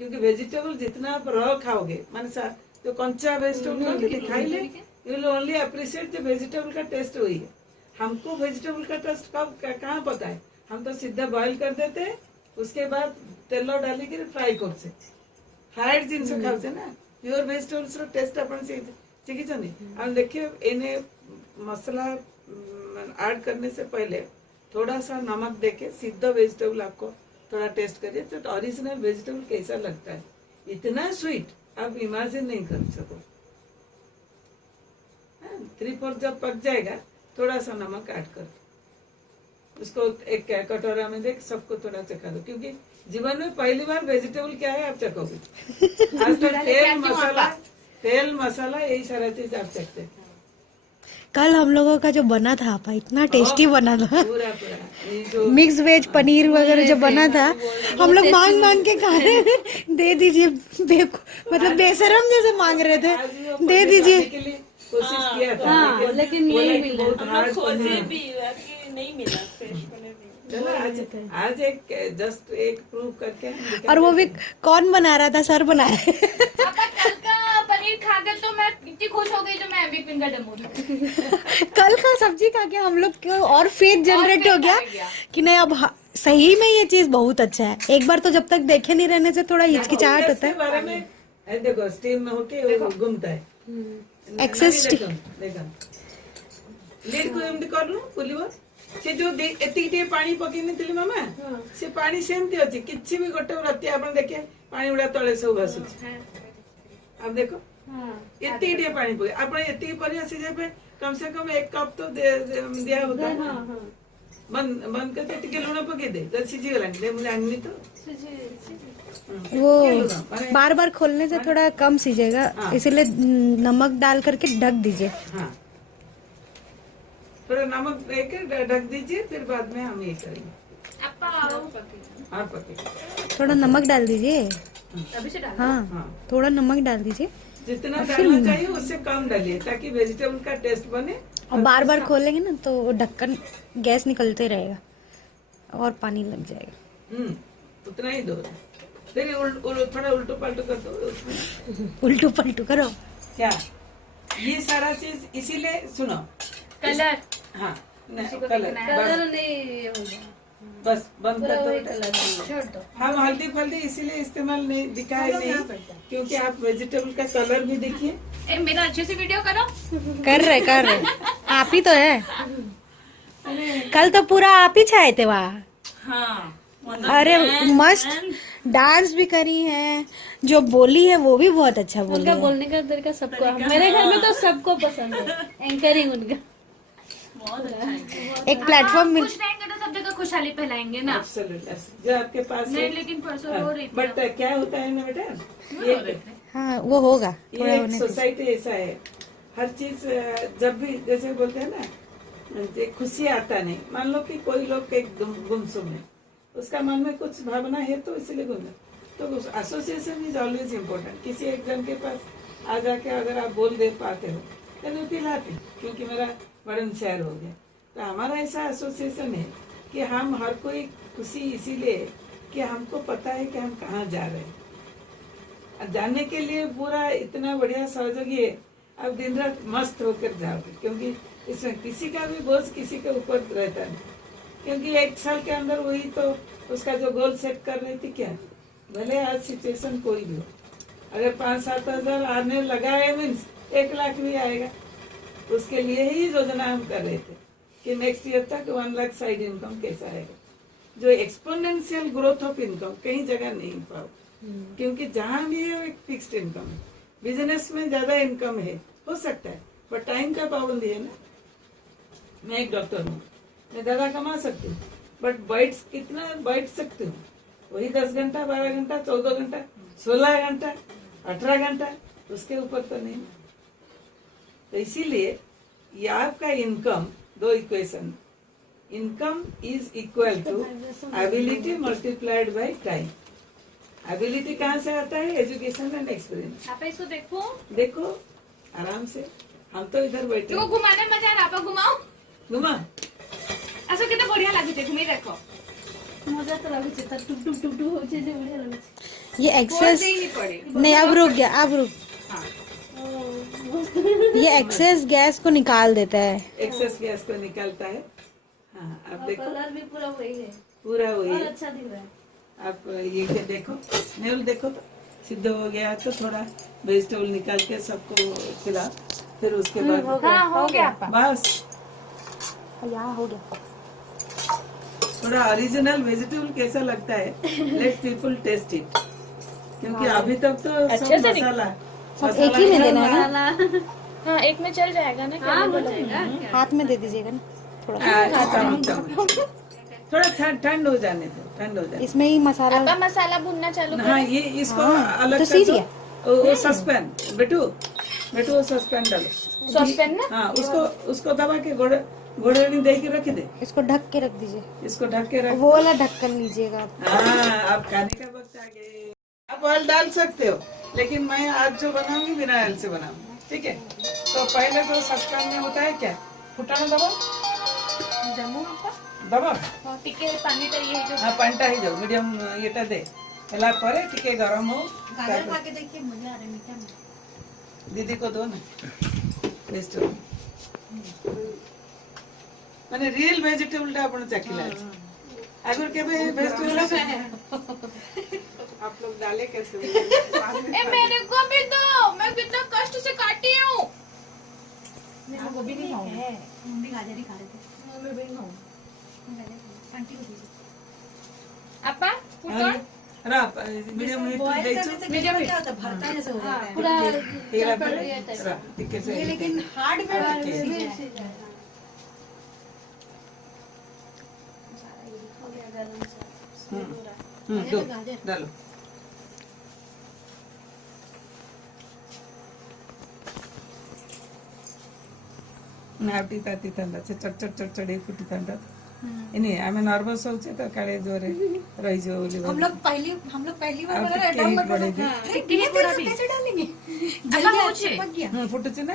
क्योंकि वेजिटेबल जितना आप रॉ खाओगे माने जो कच्चा वेजिटेबल का लिखा ही है, you will only appreciate the vegetable का टेस्ट वही है। हमको वेजिटेबल का टेस्ट कब कहाँ पता है, हम तो सीधा बॉइल कर देते हैं, उसके बाद तेलो डाली कर फ्राई करते फ्राइड जिनस खाते ना, प्योर वेजिटेबल्स रो टेस्ट अपन शिखिछन्ति। हम देखिए इन्हें मसाला ऐड करने से पहले थोड़ा सा नमक देके सीधा वेजिटेबल आपको थोड़ा टेस्ट करिए तो ओरिजिनल वेजिटेबल कैसा लगता है, इतना स्वीट आप इमेजिन नहीं कर सको। 3/4 जब पक जाएगा थोड़ा सा नमक ऐड कर उसको एक कटोरा में देख सबको थोड़ा चखा दो, क्योंकि जीवन में पहली बार वेजिटेबल क्या है आप चखोगे। आज तक तेल मसाला यही सारा चीज आप चखते हैं। कल हम लोगों का जो बना था आपा इतना टेस्टी बना था, पूरा ये जो मिक्स वेज पनीर वगैरह जो बना था, हम लोग मांग मांग के खा रहे थे। दे दीजिए मतलब बेशरम जैसे मांग रहे थे, आज भी वो दे पनीर दीजिए। लाने के लिए कोशिश किया था, लेकिन नहीं मिला। बहुत हार्ड खोजे भी बाकी नहीं मिला फ्रेश पनीर नहीं। चलो आज एक जस्ट एक प्रूव करके हम दिखा और वो भी देते हैं। कौन बना रहा था, सर बनाया। पापा कल का पनीर खा कर तो मैं इतनी खुश हो गई जो मैं एमवी क्वीन का डेमो कल का सब्जी खा के हम लोग को और फेथ जनरेट हो गया कि नहीं अब सही में ये चीज बहुत अच्छा है। एक बार तो जब तक देखे नहीं रहने से थोड़ा हिचकिचाहट होता इसके है। बारे में देखो स्टीम में होके वो घूमता है एक्सेस देखो लीड को एमडी करलु बुलिबो से जो एति टे पानी पकेनी थिली मामा से पानी सेमती अछि किछि भी गोटे राति आपण देखे पानी उडा तळे सब भासु अब देखो एति टे पानी पके आपण एति परिया से जे पे कम से कम 1 कप तो दिया होता है। बंद बंद करके टिके लूण पके दे तो सिझी गला दे मुझे अन्नी तो वो बार बार खोलने से थोड़ा कम सीजेगा, इसीलिए नमक डाल करके ढक दीजिए। हाँ थोड़ा नमक देकर ढक दीजिए, फिर बाद में हम ये करेंगे। हाँ पके थोड़ा नमक डाल दीजिए। अभी से डाल हाँ हाँ थोड़ा नमक डाल दीजिए जितना डालना चाहिए उससे कम डालिए ताकि वेजिटेबल का टेस्ट बने। और बार बार खोलेंगे ना तो वो ढक्कन गैस निकलते रहेगा और पानी लग जाएगा। उतना ही दो। देखिए थोड़ा उल्टो पलटो कर दो उसमें। उल्टू पलटू करो। क्या ये सारा चीज इसीलिए सुनो कलर हाँ कलर नहीं बस बंद कर दो। छोड़ दो। हम हल्दी फल्दी इसीलिए इस्तेमाल नहीं दिखाए नहीं क्योंकि आप वेजिटेबल का कलर भी देखिए। मेरा अच्छे से वीडियो करो। कर रहे आप ही तो है। कल तो पूरा आप ही छाए थे वहाँ। हाँ अरे मस्त डांस भी करी है, जो बोली है वो भी बहुत अच्छा बोली उनका है। बोलने का तरीका सबको, मेरे घर में तो सबको पसंद है एंकरिंग उनका। बहुत अच्छा है। एक प्लेटफॉर्म मिल खुश रहेंगे तो सब जगह खुशहाली फैलाएंगे ना। Absolutely. जो आपके पास नहीं लेकिन परसों रो रही थी। बट क्या होता है ना बेटा ये हाँ वो होगा थोड़ा ये एक होने से। सोसाइटी ऐसा है, हर चीज जब भी जैसे बोलते हैं ना ये खुशी आता नहीं। मान लो कि कोई लोग एक गुमसुम है, उसका मन में कुछ भावना है तो इसलिए गुम तो एसोसिएशन इज ऑलवेज इम्पोर्टेंट। किसी एक जन के पास आ जाके अगर आप बोल दे पाते हो तो यू फील हैप्पी क्योंकि मेरा बर्डन शेयर हो गया। तो हमारा ऐसा एसोसिएशन है कि हम हर कोई खुशी इसीलिए कि हमको पता है कि हम कहाँ जा रहे हैं। जाने के लिए पूरा इतना बढ़िया सहयोगी है, अब दिन रात मस्त होकर जाओगे क्योंकि इसमें किसी का भी बोझ किसी के ऊपर रहता नहीं। क्योंकि 1 साल के अंदर वही तो उसका जो गोल सेट कर रही थी क्या, भले आज सिचुएशन कोई भी हो, अगर 5-7 हजार आने लगा है मीन्स 1 लाख भी आएगा। उसके लिए ही योजना हम कर रहे थे कि नेक्स्ट ईयर तक 1 लाख साइड इनकम कैसा आएगा, जो एक्सपोनेंशियल ग्रोथ ऑफ इनकम कहीं जगह नहीं पाओ। क्योंकि जहां भी है एक फिक्स्ड इनकम है। बिजनेस में ज्यादा इनकम है हो सकता है पर टाइम का पाबंदी है ना। मैं एक डॉक्टर हूँ, मैं ज्यादा कमा सकती हूँ बट कितना बैठ सकती हूँ, वही 10 घंटा 12 घंटा 14 घंटा 16 घंटा 18 घंटा, उसके ऊपर तो नहीं। तो इसीलिए ये आपका income 2 equation, income is equal to ability multiplied by time. Ability कहाँ से आता है? Education and experience. आप इसको देखो, देखो आराम से, हम तो इधर बैठे तुमको घुमाने मजा आ रहा, आप घुमाओ। घुमा। ऐसा कितना बढ़िया लगे, घुमी देखो। मजा तो लगे छै, टुक टुक टुक टुक होय छै जे बढ़िया लगे छै। ये एक्सेस बोलते ही नहीं पड़े। नहीं, अब रुक गया, अब रुक। हाँ, ये एक्सेस गैस को निकाल देता है। एक्सेस गैस को निकालता है। हाँ, अब देखो कलर भी पूरा वही है पूरा वही और है। अच्छा दिख रहा है। आप ये के देखो, नेवल देखो तो सिद्ध हो गया तो थोड़ा वेजिटेबल निकाल के सबको खिला, फिर उसके बाद हाँ, हो गया आपका। बस यहाँ हो गया। थोड़ा ओरिजिनल वेजिटेबल कैसा लगता है, लेट पीपल टेस्ट इट, क्योंकि अभी तक तो सब मसाला सब एक ही में देना है ना? हाँ, एक में चल जाएगा ना। हाँ हो जाएगा। हाथ में दे दीजिएगा ना थोड़ा। थोड़ा ठंड हो जाने दो, ठंड हो जाने इसमें ही मसाला। आपका मसाला भुनना चालू दो। करो। हाँ, ये इसको अलग तो कर सीज दो। गया। वो सस्पेन बेटू वो सस्पेन डालो। सॉसपैन ना। हाँ, उसको दबा के घोड़े दे के रख दे। इसको ढक के रख दीजिए। इसको ढक के रख। वो वाला ढक्कन लीजिएगा आप। हाँ, आप खाने का वक्त आ गए। आप ऑयल डाल सकते हो, लेकिन मैं आज जो बनाऊंगी बिना ऑयल से बनाऊंगी, ठीक है? तो पहले तो सस्पेन में होता है क्या, फुटाना दबा टिके पानी करिए जो। हाँ, पानी ही जाओ मीडियम ये दे पहला पर टिके गरम हो। गाजर खा के देखिए, मजा आ रहा है मीठा में। दीदी को दो ना वेजिटेबल, माने रियल वेजिटेबल टा आपण चाखिला आगर के वेजिटेबल आप लोग डाले कैसे? ए मेरे को भी दो, मैं कितना कष्ट से काटी हूँ। गोभी नहीं खाऊंगी, मम्मी गाजर ही खा रहे थे। मैं भी नहीं खाऊंगी, आंटी को दीजिए। आपा फुटन मीडियम हीट देइছো मीडियम क्या होता है, भरता जैसे हो जाता है पूरा तेरा पर टिके से ये, लेकिन हार्ड में दो डालो। नावटी ताती तंदा से चट फुटी तंदा इनी आमे नर्वस होचे तो काले जोरे रही जो बोली हम लोग पहली बार अब बना रहे टिक्के ही पड़ेगी। कैसे डालेंगे? जल्दी आज चिपक गया। फुटुचे ना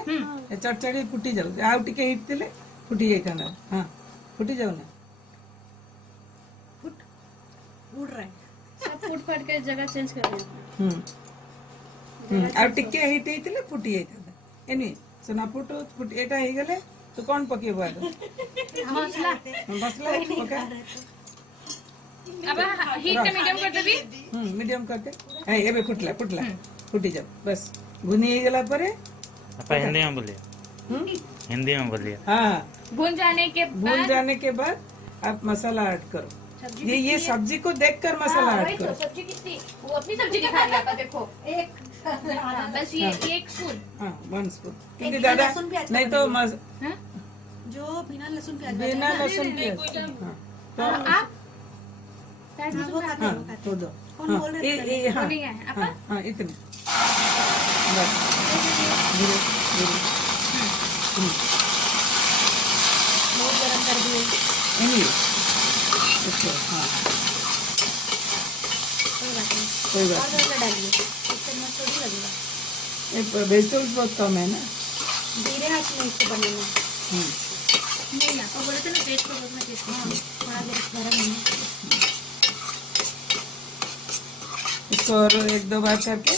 चटचड़ी फुटी जाऊ आउ टिके हिट देले फुटी जाई थाना। हां, फुटी जाऊ ना, उड़ रहा है। सब फुट फट के जगह चेंज कर दिया। आउ टिके हिट हेतिले फुटी जाई थाना। एनी सोना फुट एटा हे गेले तो कौन पकेबो आगो मसला मसला पका। अब हीट में मीडियम कर देबी। मीडियम करते है एबे फुटला फुटी जाओ बस भुनी हे गेला परे। आप हिंदी में बोलिए, हिंदी में बोलिए। हाँ, भून जाने के भून बाद जाने के बाद आप मसाला ऐड करो। ये सब्जी को देखकर मसाला हाँ, ऐड वही तो करो। सब्जी कितनी, वो अपनी सब्जी दिखा रही है आपा देखो। एक हाँ, बस ये एक स्पून। हाँ, 1 स्पून, क्योंकि बिना दादा लहसुन प्याज का नहीं तो हाँ? जो बिना लहसुन प्याज बिना लहसुन प्याज। हाँ, तो आप वो खाते हाँ, हैं, वो खाते तो दो। हैं। कौन हाँ, बोल रहे थे? ये हाँ, नहीं है आपा। हाँ, इतने बस धीरे धीरे बहुत गरम कर दिए। नहीं इसको हाँ कोई बात और थोड़ा डालिए, इससे मस्त थोड़ी लगेगा। नहीं। वेजिटेबल्स बहुत कम है ना। धीरे हाथ में इसको बनाना। नहीं आपा बोले थे ना टेस्ट करो, मैं टेस्ट करूँ। थोड़ा देर गरम होने। इसको और 1-2 बार करके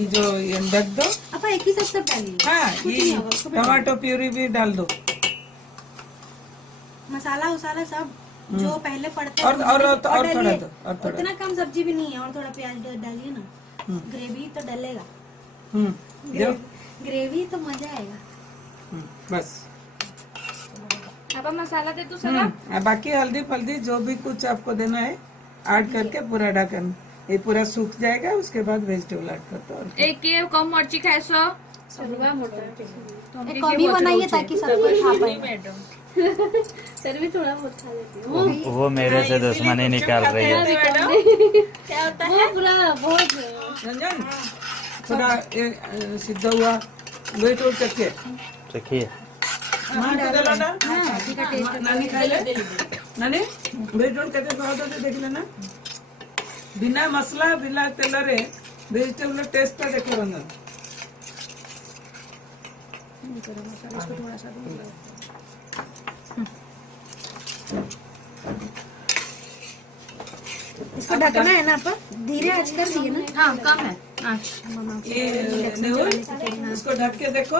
ये जो ये ढक दो। अब एक ही साथ सब डालिए। हाँ, ये टमाटो प्यूरी भी डाल दो। मसाला उसाला सब जो पहले पड़ता और थोड़ा डालिए। दो, और थोड़ा। उतना कम सब्जी भी नहीं है, और थोड़ा प्याज डालिए ना। ग्रेवी तो डलेगा। जो ग्रेवी तो मजा आएगा। बस आपा मसाला दे दो सारा। बाकी हल्दी फल्दी जो भी कुछ आपको देना है ऐड करके पूरा ढकन ये पूरा सूख जाएगा। उसके बाद वेजिटेबल ऐड कर दो। एक ये कम मिर्ची खाए सो कम ही बनाइए ताकि सब कोई खा पाए। फिर भी थोड़ा बहुत खा लेती हूँ। वो मेरे से दुश्मनी निकाल रही है। क्या होता है पूरा बहुत रंजन थोड़ा ये सिद्ध हुआ वेट और चक्के देखिए मां को डाला ना। नानी खाइले नानी वेट और चक्के खाओ तो देख लेना। बिना मसला बिना तेल रे वेजिटेबल टेस्ट टा देखो बंदा इसको ढकना है ना आप धीरे आंच कर दिए ना। हाँ कम है आँच। ये नेहुल इसको ढक के देखो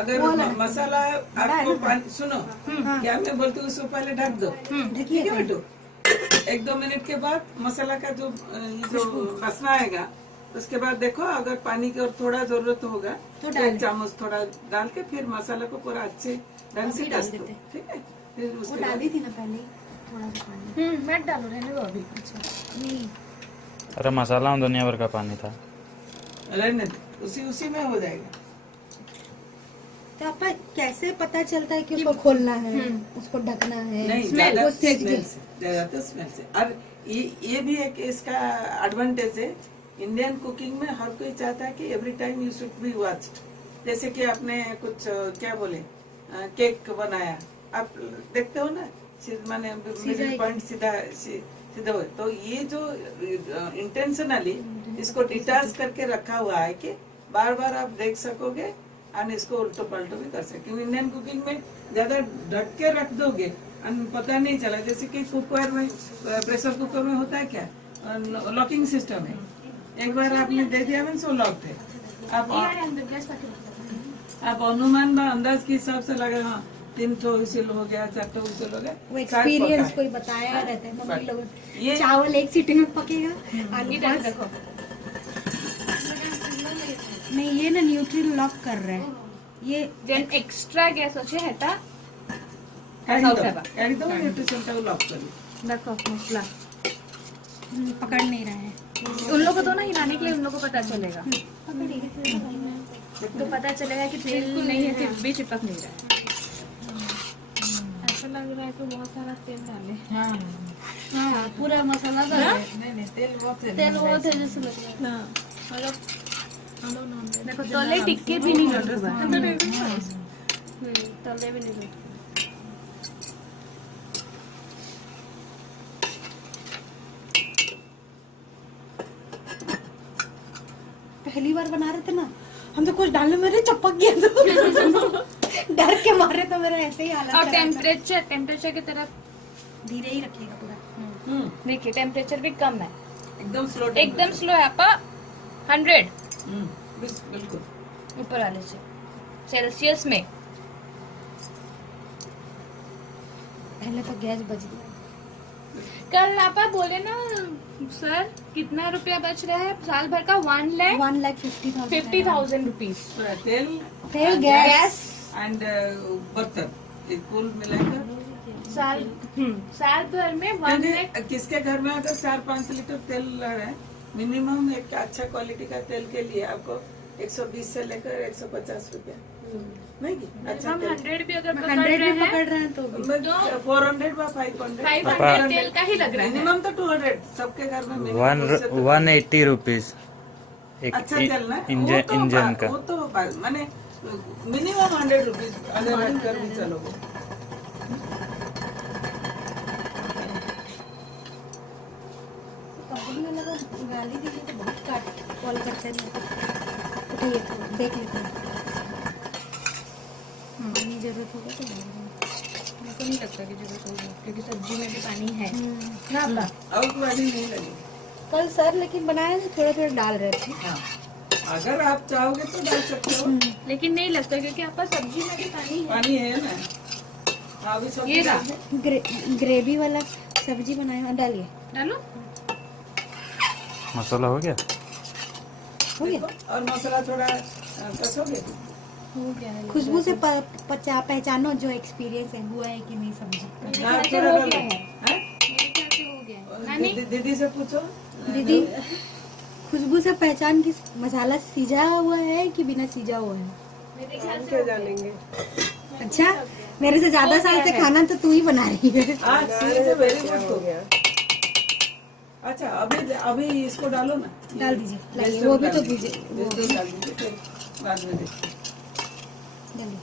अगर मसाला आपको सुनो क्या मैं बोलती हूँ उसको पहले ढक दो ठीक है बेटू 1-2 मिनट के बाद मसाला का जो वासना आएगा उसके बाद देखो अगर पानी की और थोड़ा जरूरत होगा तो 1 चम्मच थोड़ा डाल के फिर मसाला को पूरा अच्छे ढंग से कस दो ठीक है फिर वो उसके डाली थी ना पहले ही, थोड़ा सा पानी। मैं डालू रहने दो अभी। नहीं अरे मसाला में दुनिया भर का पानी था। रहने दे उसी में हो जाएगा। तो आपका कैसे पता चलता है कि उसको खोलना है उसको ढकना है? नहीं ज्यादा स्मेल से और ये भी एक इसका एडवांटेज है। इंडियन कुकिंग में हर कोई चाहता है कि every time you should be watched. जैसे कि आपने कुछ क्या बोले केक बनाया आप देखते हो ना माने मिडिल पॉइंट सीधा हो तो ये जो इंटेंशनली इसको डिटाच करके रखा हुआ है कि बार बार आप देख सकोगे और इसको उल्टो पलटो भी कर सकते। क्योंकि इंडियन कुकिंग में ज्यादा ढक के रख दोगे और पता नहीं चला। जैसे कि कुकर में प्रेशर कुकर में होता है क्या लॉकिंग सिस्टम है। एक बार आपने दे दिया मैंने सो लॉक थे आप अनुमान में अंदाज के हिसाब से लगा हाँ 3 विसिल हो गया 4 विसिल हो गया। वो एक्सपीरियंस कोई बताया रहता है मम्मी लोग ये चावल 1 सीटी में पकेगा आलू देखो नहीं ये ना न्यूट्रिल लॉक कर रहा है ये देन एक्स्ट्रा गैस अच्छे हेता एकदम न्यूट्रिशन का लॉक कर देखो मसला पकड़ नहीं रहा है। उन लोगों को तो ना हिलाने के लिए उन लोगों को पता चलेगा तो पता चलेगा कि तेल नहीं है फिर भी चिपक नहीं रहा है। ऐसा लग रहा है तो बहुत सारा तेल डाले। हाँ पूरा मसाला डाल तेल बहुत है जैसे लग रहा है। देखो तले टिक्के भी नहीं लग रहा तले भी नहीं लग पहली बार बना रहे थे ना हम तो कुछ डालने मेरे चपक गया तो डर के मारे तो मेरा ऐसे ही हालत और खराब था। टेम्परेचर की तरफ धीरे ही रखिएगा पूरा। देखिए टेम्परेचर भी कम है एकदम स्लो है आपका 100 बिल्कुल ऊपर वाले से सेल्सियस में। पहले तो गैस बज गया। कल आप बोले ना सर कितना रुपया बच रहा है साल भर का 1,50,000 रुपीज तेल गैस एंड बर्तन कुल मिलाकर साल भर में 1 लाख। किसके घर में अगर 4-5 लीटर तेल रहा है मिनिमम एक अच्छा क्वालिटी का तेल के लिए आपको 120 से लेकर 150 रुपया नहीं की अच्छा हम 100 भी अगर 100 भी पकड़ रहे हैं तो 400 व 500 500 तेल का ही लग रहा है। मिनिमम तो 200 सबके घर में minimum 180 रुपीज एक अच्छा तेल ना इंजन का वो तो माने मिनिमम 100 रुपीज अगर रखकर भी चलोगे। कंपनी वाला को गाली दी तो बहुत काट कॉल करते हैं। उठाइए तो देख लेते हैं पानी जरूरत होगा तो डालेंगे। मेरे को नहीं लगता कि जरूरत होगी क्योंकि सब्जी में भी पानी है ना आपका। और वाली नहीं लगेगी कल सर लेकिन बनाया तो थोड़ा थोड़ा डाल रहे थे। हाँ अगर आप चाहोगे तो डाल सकते हो लेकिन नहीं लगता क्योंकि आपका सब्जी में भी पानी है। पानी है ना हाँ अभी सब ये डाल दे। ग्रेवी वाला सब्जी बनाया डालिए। डालो मसाला हो गया। हो गया और मसाला थोड़ा कसोगे हो गया है। खुशबू से पहचानो जो एक्सपीरियंस है हुआ है कि नहीं सब्जी। हाँ, से थोड़ा हो डाल गया दो। है। हाँ? मेरे ख्याल से हो गया है। नानी दीदी से पूछो दीदी खुशबू से पहचान की मसाला सीजा हुआ है कि बिना सीजा हुआ है? मेरे ख्याल से हो जानेंगे अच्छा मेरे से ज्यादा साल से खाना तो तू ही बना रही है। हाँ वेरी गुड हो गया। अच्छा अभी इसको डालो ना डाल दीजिए लाइए वो भी तो दीजिए वो वेजिटेबल डाल दीजिए फिर बाद में देखिए डालिए।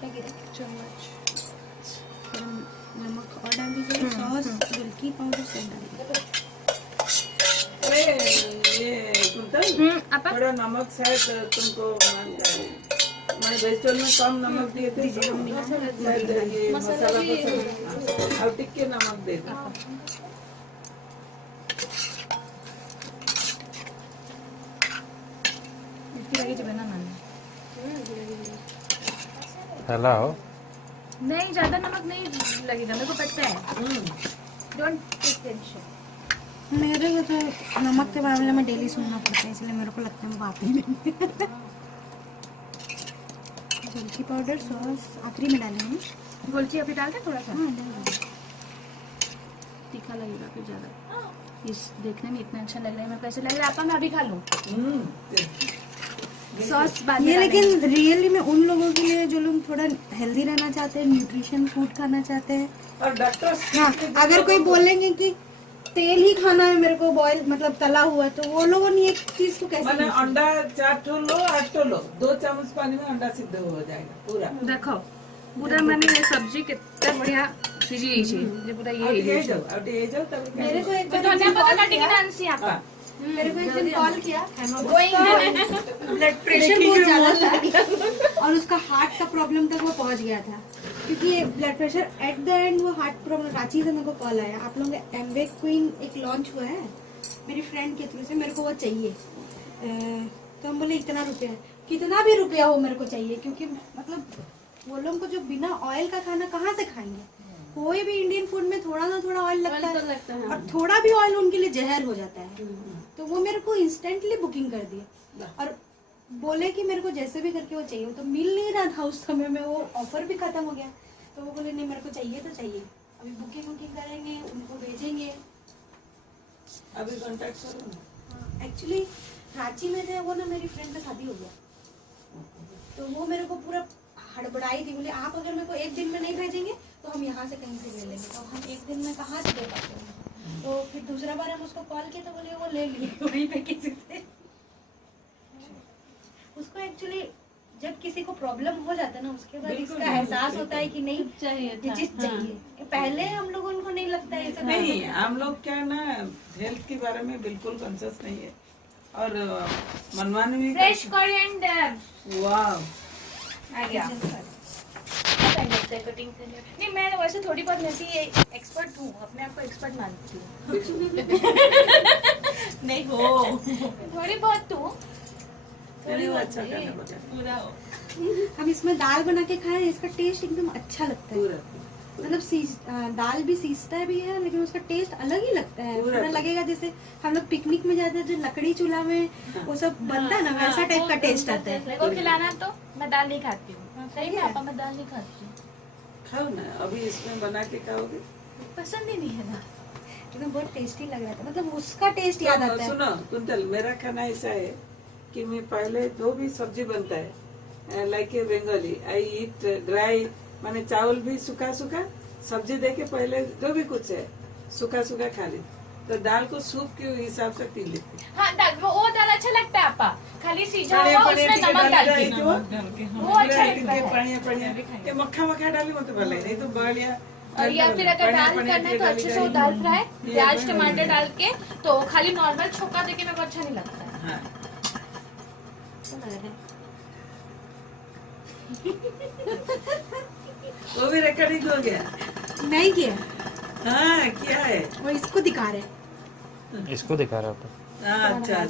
क्या गिरा? चम्मच नमक और डाल दीजिए सॉस बेकिंग पाउडर से डालिए। अरे ये कुंतल आपा थोड़ा नमक शायद तुमको मैं वेजिटेबल में कम नमक दिए थे शायद ये मसाला और टिक्के नमक दे दो। हेलो नहीं, ज्यादा नमक नहीं लगेगा, मेरे को पता है। Don't take tension. मेरे को तो नमक के मामले में डेली सुनना पड़ता है, इसलिए मेरे को लगता है मैं बात ही नहीं। गोलकी पाउडर सॉस आखिरी में डालेंगे। गोलची अभी डाल दे थोड़ा सा। हाँ डाल दो। तीखा लगेगा फिर ज्यादा। इस देखने में इतना अच्छा लग रहा है, मैं कैसे लग रहा है आपा, मैं अभी खा लूँ। सॉस बाद में ये डालेंगे। लेकिन रियली में उन लोगों के लिए जो लोग थोड़ा हेल्दी रहना चाहते हैं, न्यूट्रिशन फूड खाना चाहते हैं। और डॉक्टर हाँ, अगर कोई बोलेंगे कि तेल ही खाना है मेरे को, बॉयल मतलब तला हुआ, तो वो लोगों ने एक चीज को कैसे मैंने अंडा 4 ठो लो 8 ठो लो, 2 चम्मच पानी में अंडा सिद्ध हो जाएगा पूरा। देखो पूरा मैंने ये सब्जी कितना बढ़िया सीजी गई छे, ये पूरा अब ये ये जाओ अब ये जाओ तब मेरे को एक बार धनिया पत्ता काटे के डांसी आपा। मेरे को एक दिन कॉल किया, गोइंग ब्लड प्रेशर बहुत ज्यादा था और उसका हार्ट का प्रॉब्लम तक वो पहुंच गया था, क्योंकि blood pressure at the end वो हार्ट प्रॉब्लम। रांची से मेरे को कॉल आया, आप लोगों का एम्बे क्वीन एक लॉन्च हुआ है मेरी फ्रेंड के थ्रू से, मेरे को वो चाहिए। तो हम बोले इतना रुपया है, कितना भी रुपया हो मेरे को चाहिए, क्योंकि मतलब वो लोगों को जो बिना ऑयल का खाना कहाँ से खाएंगे। कोई भी इंडियन फूड में थोड़ा ना थोड़ा ऑयल लगता है और थोड़ा भी ऑयल उनके लिए जहर हो जाता है। तो वो मेरे को इंस्टेंटली बुकिंग कर दिया और बोले कि मेरे को जैसे भी करके वो चाहिए। तो मिल नहीं रहा था उस समय में, वो ऑफर भी खत्म हो गया। तो वो बोले नहीं मेरे को चाहिए तो चाहिए, अभी बुकिंग करेंगे, उनको भेजेंगे। अभी कांटेक्ट करो ना। एक्चुअली रांची में थे वो ना, मेरी फ्रेंड का शादी हो गया, तो वो मेरे को पूरा हड़बड़ाई थी। बोले आप अगर मेरे को एक दिन में नहीं भेजेंगे तो हम यहाँ से कहीं से ले लेंगे। तो हम एक दिन में कहाँ से दे पाते हैं। तो फिर दूसरा बार हम उसको कॉल किए तो बोले वो ले लिए वहीं पे किसी से। उसको एक्चुअली जब किसी को प्रॉब्लम हो जाता है ना, उसके बाद इसका एहसास होता है कि नहीं चाहिए ये चीज चाहिए। पहले हम लोगों को नहीं लगता है ये सब। नहीं हम लोग क्या है ना, हेल्थ के बारे में बिल्कुल कॉन्शियस नहीं है और मनमानी भी। फ्रेश कोरिएंडर वाह आ गया। कटिंग नहीं, मैं वैसे थोड़ी बहुत मेरी एक्सपर्ट हूँ, अपने आप को एक्सपर्ट मानती हूँ। नहीं हो थोड़ी बहुत तू नहीं वो अच्छा करने बचा पूरा हम इसमें दाल बना के खाए, इसका टेस्ट एकदम अच्छा लगता है। पूरा मतलब दाल भी सीजता भी है, लेकिन उसका टेस्ट अलग ही लगता है। पूरा पूरा लगेगा जैसे हम लोग पिकनिक में जाते हैं, जो लकड़ी चूल्हा में वो सब बनता है ना, वैसा टाइप का टेस्ट आता है। मेरे को खिलाना तो मैं दाल नहीं खाती हूँ। सही में पापा, मैं दाल नहीं खाती हूँ, खाओ ना। अभी इसमें बना के खाओगे पसंद ही नहीं है ना। एकदम बहुत टेस्टी लग रहा था, मतलब उसका टेस्ट याद आता है। सुनो कुंतल, मेरा खाना ऐसा है कि मैं पहले जो भी सब्जी बनता है like a Bengali, I eat dry, माने चावल भी सूखा सूखा, सब्जी दे के पहले जो भी कुछ है सूखा सूखा खा ली। तो दाल को सूप के हिसाब से पी लेती। हाँ दाल, वो दाल अच्छा लगता है आपा, खाली सीजा हुआ उसमें नमक डाल के, वो अच्छा लगता है। पानी ये मक्खा मक्खा डाली मत भले, नहीं तो बढ़िया। और या फिर अगर दाल करना है तो अच्छे से वो दाल फ्राई, प्याज टमाटर डाल के, तो खाली नॉर्मल छोका देके मेरे को अच्छा नहीं लगता है। हाँ वो भी रिकॉर्डिंग हो गया। नहीं किया, हाँ क्या है, वो इसको दिखा रहे। इसको दिखा रहा था। हाँ अच्छा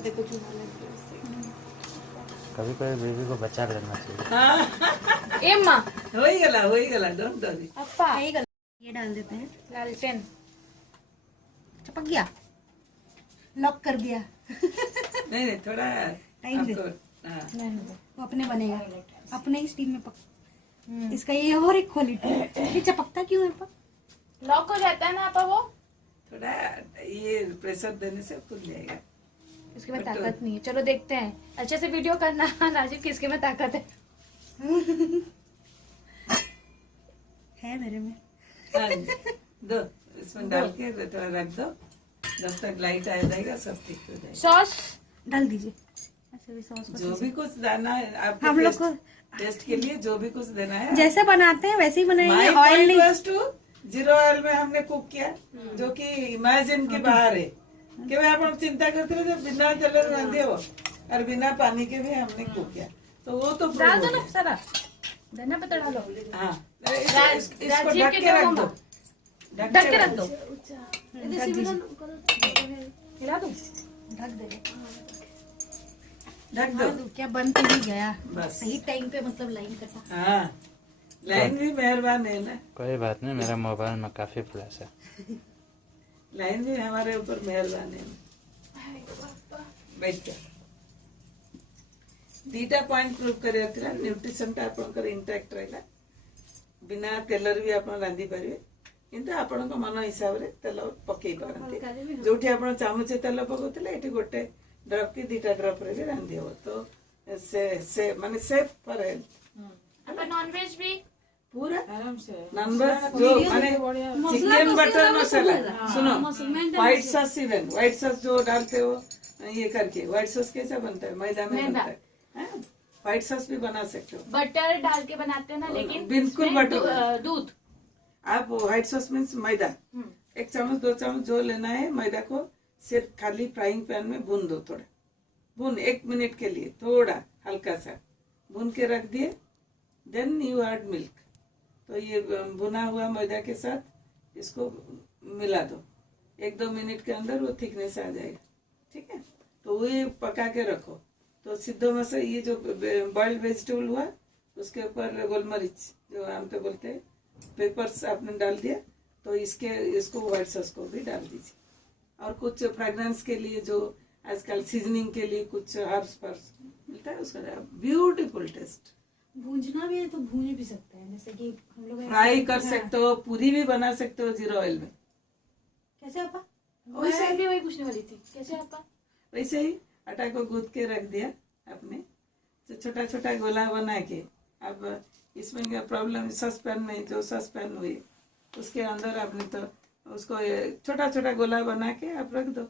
कभी कभी बेबी को बचा करना चाहिए। हाँ ए माँ हो ही गला डोंट वरी। अपा ये डाल देते हैं, लालटेन चपक गया, लॉक कर दिया। नहीं थोड़ा टाइम दे। आपको हाँ। वो अपने बनेगा, अपने ही स्टीम में पक। इसका ये और एक क्वालिटी है, ये चपकता क्यों है पा? लॉक हो जाता है ना आपा वो, थोड़ा ये प्रेशर देने से खुल जाएगा। इसके में ताकत नहीं है। चलो देखते हैं, अच्छे से वीडियो करना राजीव, किसके में ताकत है। है मेरे में। हाँ, दो इसमें डाल के थोड़ा रख दो, जब तक लाइट आ जाएगा सब ठीक हो जाएगा। सॉस डाल दीजिए, ऐसे भी सॉस को जो भी कुछ देना है आपके हम लोग को टेस्ट के लिए, जो भी कुछ देना है जैसे बनाते हैं वैसे ही बनाएंगे, My ऑयल point नहीं। was to जीरो ऑयल में हमने कुक किया जो कि इमेजिन के बाहर है केवल आप चिंता करते रहे बिना तेल रांधे हो और बिना पानी के भी हमने कुक किया तो वो तो डाल prove दो हो ना सारा धनिया पत्ता डालो गया। हाँ इसको राजीव ढक के के रख डोमा। दो ढक के रख दो हिला दो ढक दे ढक दो क्या बन तो नहीं गया बस सही टाइम पे मतलब लाइन कटा हाँ लाइन भी मेहरबान है ना कोई बात नहीं, मेरा मोबाइल में काफी फ्लैश है। लाइन भी हमारे ऊपर मेहरबान है बैठ जा दीटा पॉइंट प्रूव कर न्यूट्रिशन टा आपनकर इंटैक्ट रहेगा बिना तेलर भी आप रांधि पारे किंतु आपण मन हिसाब रे तेल पकई पारंती जोठी आपण चामचे तेल पकाउतले एठी गोटे ड्रॉप की दीटा ड्रॉप रे भी रांधि हो तो से माने सेफ फॉर हेल्थ अपन नॉनवेज भी पूरा आराम से नंबर जो माने चिकन बटर मसाला सुनो white sauce even white sauce जो डालते हो ये करके व्हाइट सॉस कैसा बनता है मैदा में बनता है व्हाइट सॉस भी बना सकते हो बटर डाल के बनाते हैं ना लेकिन बिल्कुल इसमें बटर। दूध आप व्हाइट सॉस मीन्स मैदा 1 चम्मच 2 चम्मच जो लेना है मैदा को सिर्फ खाली फ्राइंग पैन में भून दो थोड़ा भून 1 मिनट के लिए थोड़ा हल्का सा भून के रख दिए देन यू ऐड मिल्क तो ये भुना हुआ मैदा के साथ इसको मिला दो 1-2 मिनट के अंदर वो थिकनेस आ जाएगा ठीक है तो वो पका के रखो तो सिद्धो मसा ये जो बॉइल्ड वेजिटेबल हुआ उसके ऊपर गोलमरीच जो हम तो बोलते हैं पेपर्स आपने डाल दिया तो इसको व्हाइट सॉस को भी डाल दीजिए और कुछ फ्रेग्रेंस के लिए जो आजकल सीजनिंग के लिए कुछ हर्ब्स पर्स मिलता है उसका ब्यूटीफुल टेस्ट भूंजना भी है तो भून भी सकते हैं जैसे कि हम लोग फ्राई कर सकते हो पूरी भी बना सकते हो जीरो ऑयल में कैसे आपा मैं भी वही पूछने वाली थी कैसे आपका वैसे ही आटा को गूंथ के रख दिया आपने तो छोटा छोटा गोला बना के अब इसमें क्या प्रॉब्लम सॉसपैन में जो सॉसपैन हुई उसके अंदर आपने तो उसको छोटा छोटा गोला बना के आप रख दो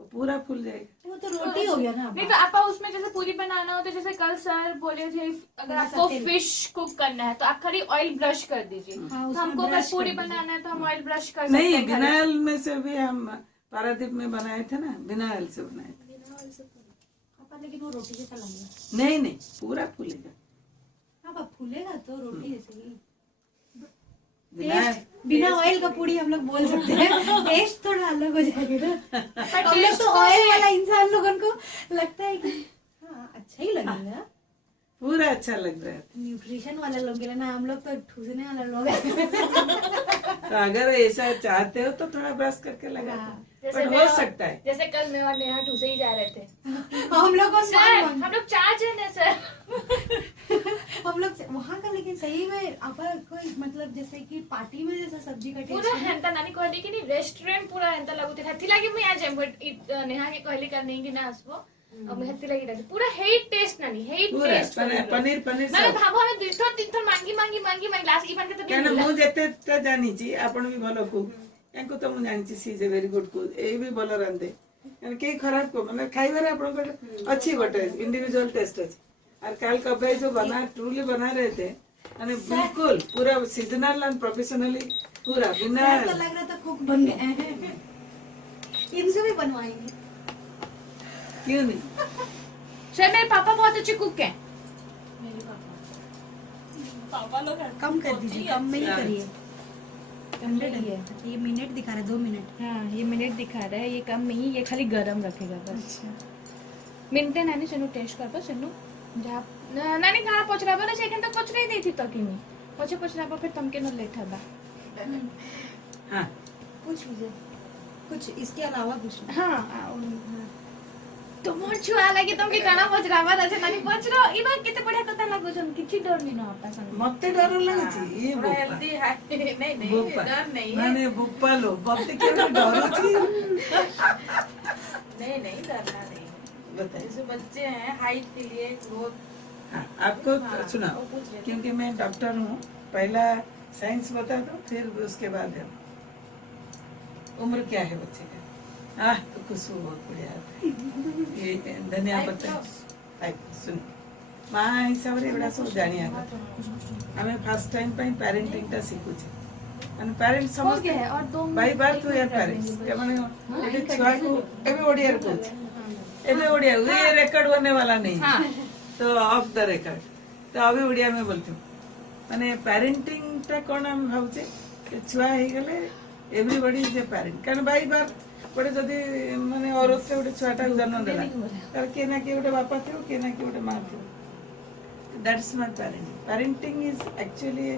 तो पूरा फूल जाएगा वो तो रोटी हो गया ना नहीं तो आपा उसमें जैसे पूरी बनाना हो तो जैसे कल सर बोले थे अगर आपको फिश कुक करना है तो आप खाली ऑयल ब्रश कर दीजिए हाँ, तो उसमें हमको अगर brush पूरी कर दीजिए। बनाना है तो हम ऑयल ब्रश कर सकते नहीं हैं बिना खाली। ऑयल में से भी हम पारादीप में बनाए थे ना बिना ऑयल से बनाए थे आपा लेकिन वो रोटी जैसा लगेगा नहीं नहीं पूरा फूलेगा हाँ फूलेगा तो रोटी जैसे ही बिना बिना ऑयल का पूड़ी हम लोग बोल सकते हैं टेस्ट थोड़ा अलग हो जाएगा ना हम लोग तो ऑयल वाला इंसान लोगों को लगता है कि हाँ अच्छा ही लगेगा पूरा अच्छा लग रहा है न्यूट्रिशन वाले लोग के लिए ना हम लोग तो ठूसने वाले लोग हैं तो अगर ऐसा चाहते हो तो थोड़ा ब्रश करके लगा दो जैसे पर मैं हो और- सकता है जैसे कल मैं और नेहा ठूसे ही जा रहे थे हम लोग को सर हम लोग 4 जन है सर हम लोग वहाँ का लेकिन सही में आपा कोई मतलब जैसे कि पार्टी में जैसा सब्जी का पूरा टेस्ट हेंता नानी कहली कि रेस्टोरेंट पूरा हेंता लागुते हथी लागी मैं आ जाए बट नेहा के कहली कर नहीं कि ना आसबो अब मैं हथी लागी पूरा हेट टेस्ट नानी हेट पूरा टेस्ट पनीर पनीर ମାନେ सब ଭାବ ଆମେ ଦୁଇଥର ତିନିଥର ମାଗି ମାଗି ମାଗି ମାଗି ଲାଷ୍ଟ ଇଭେଣ୍ଟ ତ କାରଣ ମୁଁ ଯେତେଟା ଜାଣିଛି ଆପଣ ବି ଭଲ କୁକ୍ ୟାଙ୍କୁ ତ ମୁଁ ଜାଣିଛି she is a very good cook ଏଇ ବି ଭଲ ରାନ୍ଧେ କାରଣ କେହି ଖରାପ କୁକ୍ ମାନେ ଖାଇବାରେ ଆପଣଙ୍କର ଅଛି ଗୋଟେ इंडिविजुअल टेस्ट ଅଛି और कल कब जो बना ट्रूली बना रहे थे माने बिल्कुल पूरा सीजनल एंड प्रोफेशनली पूरा बिना तो लग रहा था कुक बन गए हैं इनसे भी बनवाएंगे क्यों नहीं सर मेरे पापा बहुत अच्छे कुक हैं पापा लोग कम कर दीजिए कम में ही करिए 100 है ये मिनट दिखा रहा है 2 मिनट हाँ ये मिनट दिखा रहा है ये कम नहीं ये खाली गरम रखेगा बस मिनटे नानी सुनो टेस्ट कर सुनो जहाँ नानी कहाँ पचरा बोले सेकंड तक पचरा ही थी तो कि नहीं पचे पचरा फिर तमके न लेट हबा हाँ पूछ लीजिए कुछ इसके अलावा कुछ नहीं। हाँ तो मोर छुआ लगे तुमके काना पचरा बा अच्छा नानी पचरो इबा केते बढ़िया कथा लागो जन किछि डर नहीं ना आपा संग मते डर लाଗୁଛି ये पूरा बोपा हेल्दी है नहीं नहीं बोपा डर नहीं है माने बोपा लो मते क्यों डरुଛି नहीं नहीं डरना नहीं बताइए जैसे बच्चे हैं हाइट के लिए ग्रोथ हाँ, आपको हाँ, सुना वो पूछ रहे थे। क्योंकि मैं डॉक्टर हूँ पहला साइंस बता दो फिर उसके बाद है उम्र क्या है बच्चे का तो खुशबू बहुत बढ़िया आता है ये धनिया पत्ता सुन माँ हिसाब रे एवढा सब जानिया आमे फर्स्ट टाइम पे पेरेंटिंग टा शिखुचे ମାନେ ପ୍ୟାରେଣ୍ଟ हो ସମସ୍ତେ गया है और 2 Bai birth we are parents ମାନେ ଗୋଟେ ଛୁଆକୁ ଏବେ ଓଡ଼ିଆରେ କହୁଛି ଏବେ ओडिया ये रिकॉर्ड होने वाला नहीं तो ऑफ द रिकॉर्ड तो अभी ओडिया में बोलती हूँ माने पेरेंटिंग टा कौन हम भावचे छुआ हो गले एवरीबॉडी इज ए पेरेंट कारण बाई बार गोटे जदि माने औरत से गोटे छुआटा जन्म देला तार के ना के गोटे बापा थियो के ना के गोटे मां थियो that's my parenting is actually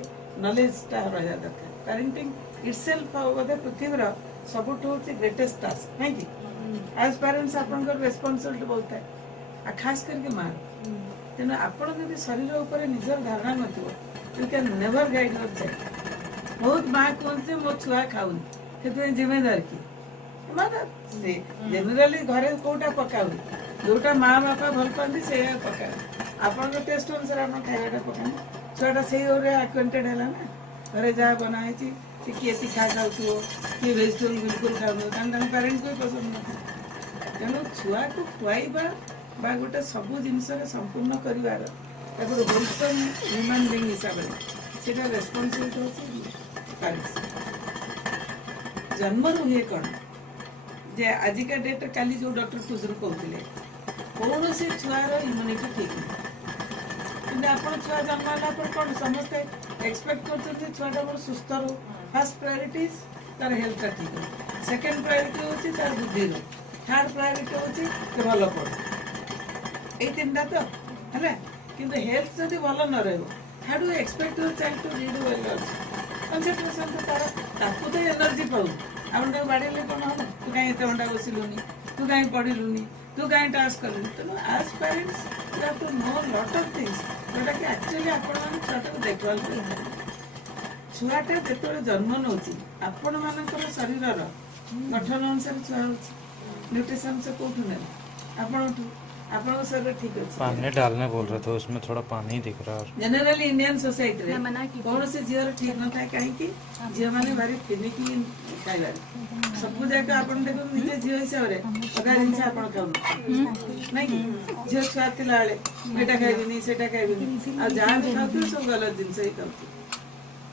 knowledge टा रहा दरकार पेरेंटिंग इटसेल्फ बोधे पृथ्वीर सबुठ होची ग्रेटेस्ट टास्क नहीं कि एज पेरेंट्स आपनकर रेस्पोंसिबिलिटी बहुत है आ खास करके मां तेना आपण जदि शरीर ऊपर निजर धारणा नथिबो you can never guide your child बहुत मां कहते मो छुआ खाउन से जिम्मेदार की जेनेराली घरे कोटा पकाऊ जोटा माँ बापा भल पाती से पका आपण टेस्ट अनुसार आप खाइबाटा पका छुआटा से आक्वेंटेड है ना घरे जहाँ बनाई किए तीखा खाऊ किए वेजिटेबल बिल्कुल खाऊ पेरेंट्स को पसंद न तेणु छुआ को खुआइबा बा गोटे सब जिनस संपूर्ण कर होलसम ह्यूमन बीइंग हिसाब से रेस्पॉन्सिबिलिटी होची पेरेंट्स जन्म हुए कौन जे आजिका डेट काली जो डॉक्टर खुजरू कहते कौन से छुआर इम्यूनिटी ठीक नहीं आप छुआ जन्म है कौन समस्ते एक्सपेक्ट कर छुआटा मोर सुस्थ रो फर्स्ट प्रायोरिटी तार हेल्थ ठीक हो सेकेंड प्रायोरिटी होची तार बुद्धि रो थर्ड प्रायोरिटी होची भल पड़ ये तीन तो है किंतु हेल्थ जब भल न रहा how do expect your child to read well concentration तार ताकू तो एनर्जी पाऊ आपण बाड़े कौन हम तू कहीं एत घंटा बसिलुनि तू कहीं पढ़िलुनि तू कहीं टास्क कलुनि तेणु as parents you have to know lot of things जोटा कि एक्चुअली आपण माने छुआटा को देखभाल कर छुआटा जो जन्म नौ आपण मानकर शरीर गठन अनुसार छुआ हो न्यूट्रिशन से कौटू ने आपण शरीर ठीक अच्छे पानी डालने बोल रहे थे उसमें थोड़ा पानी दिख रहा है जनरली इंडियन सोसाइटी रे मैं मना की कौन से झीर ठीक न था कहीं झील मैंने भारी फिनिकी खाइबार सब जगह आप निजे झील हिसाब से अधा जिनस आप खाऊ ना कि झील छुआ थी बेटा खाइबी से खाइबी आ जहाँ भी खाऊ सब गलत जिनस ही खाऊ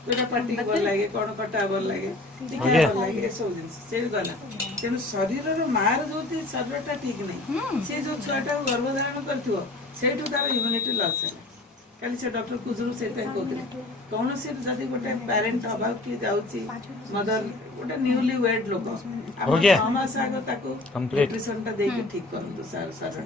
जोटा पार्टी भल लगे कौन कटा भल लगे टीका भल लगे सब जिनस से गला तेणु शरीर मार जो शरीरटा ठीक नहीं से जो छुआटा गर्भधारण कर तार इम्यूनिटी लस है कल से डॉक्टर कुजरू से कहते कौन सी जदि गोटे पेरेंट हवा किए जाऊँगी मदर गोटे न्यूली वेड लोक आप 6 मास आगे न्यूट्रिशन टा ठीक करूँ सर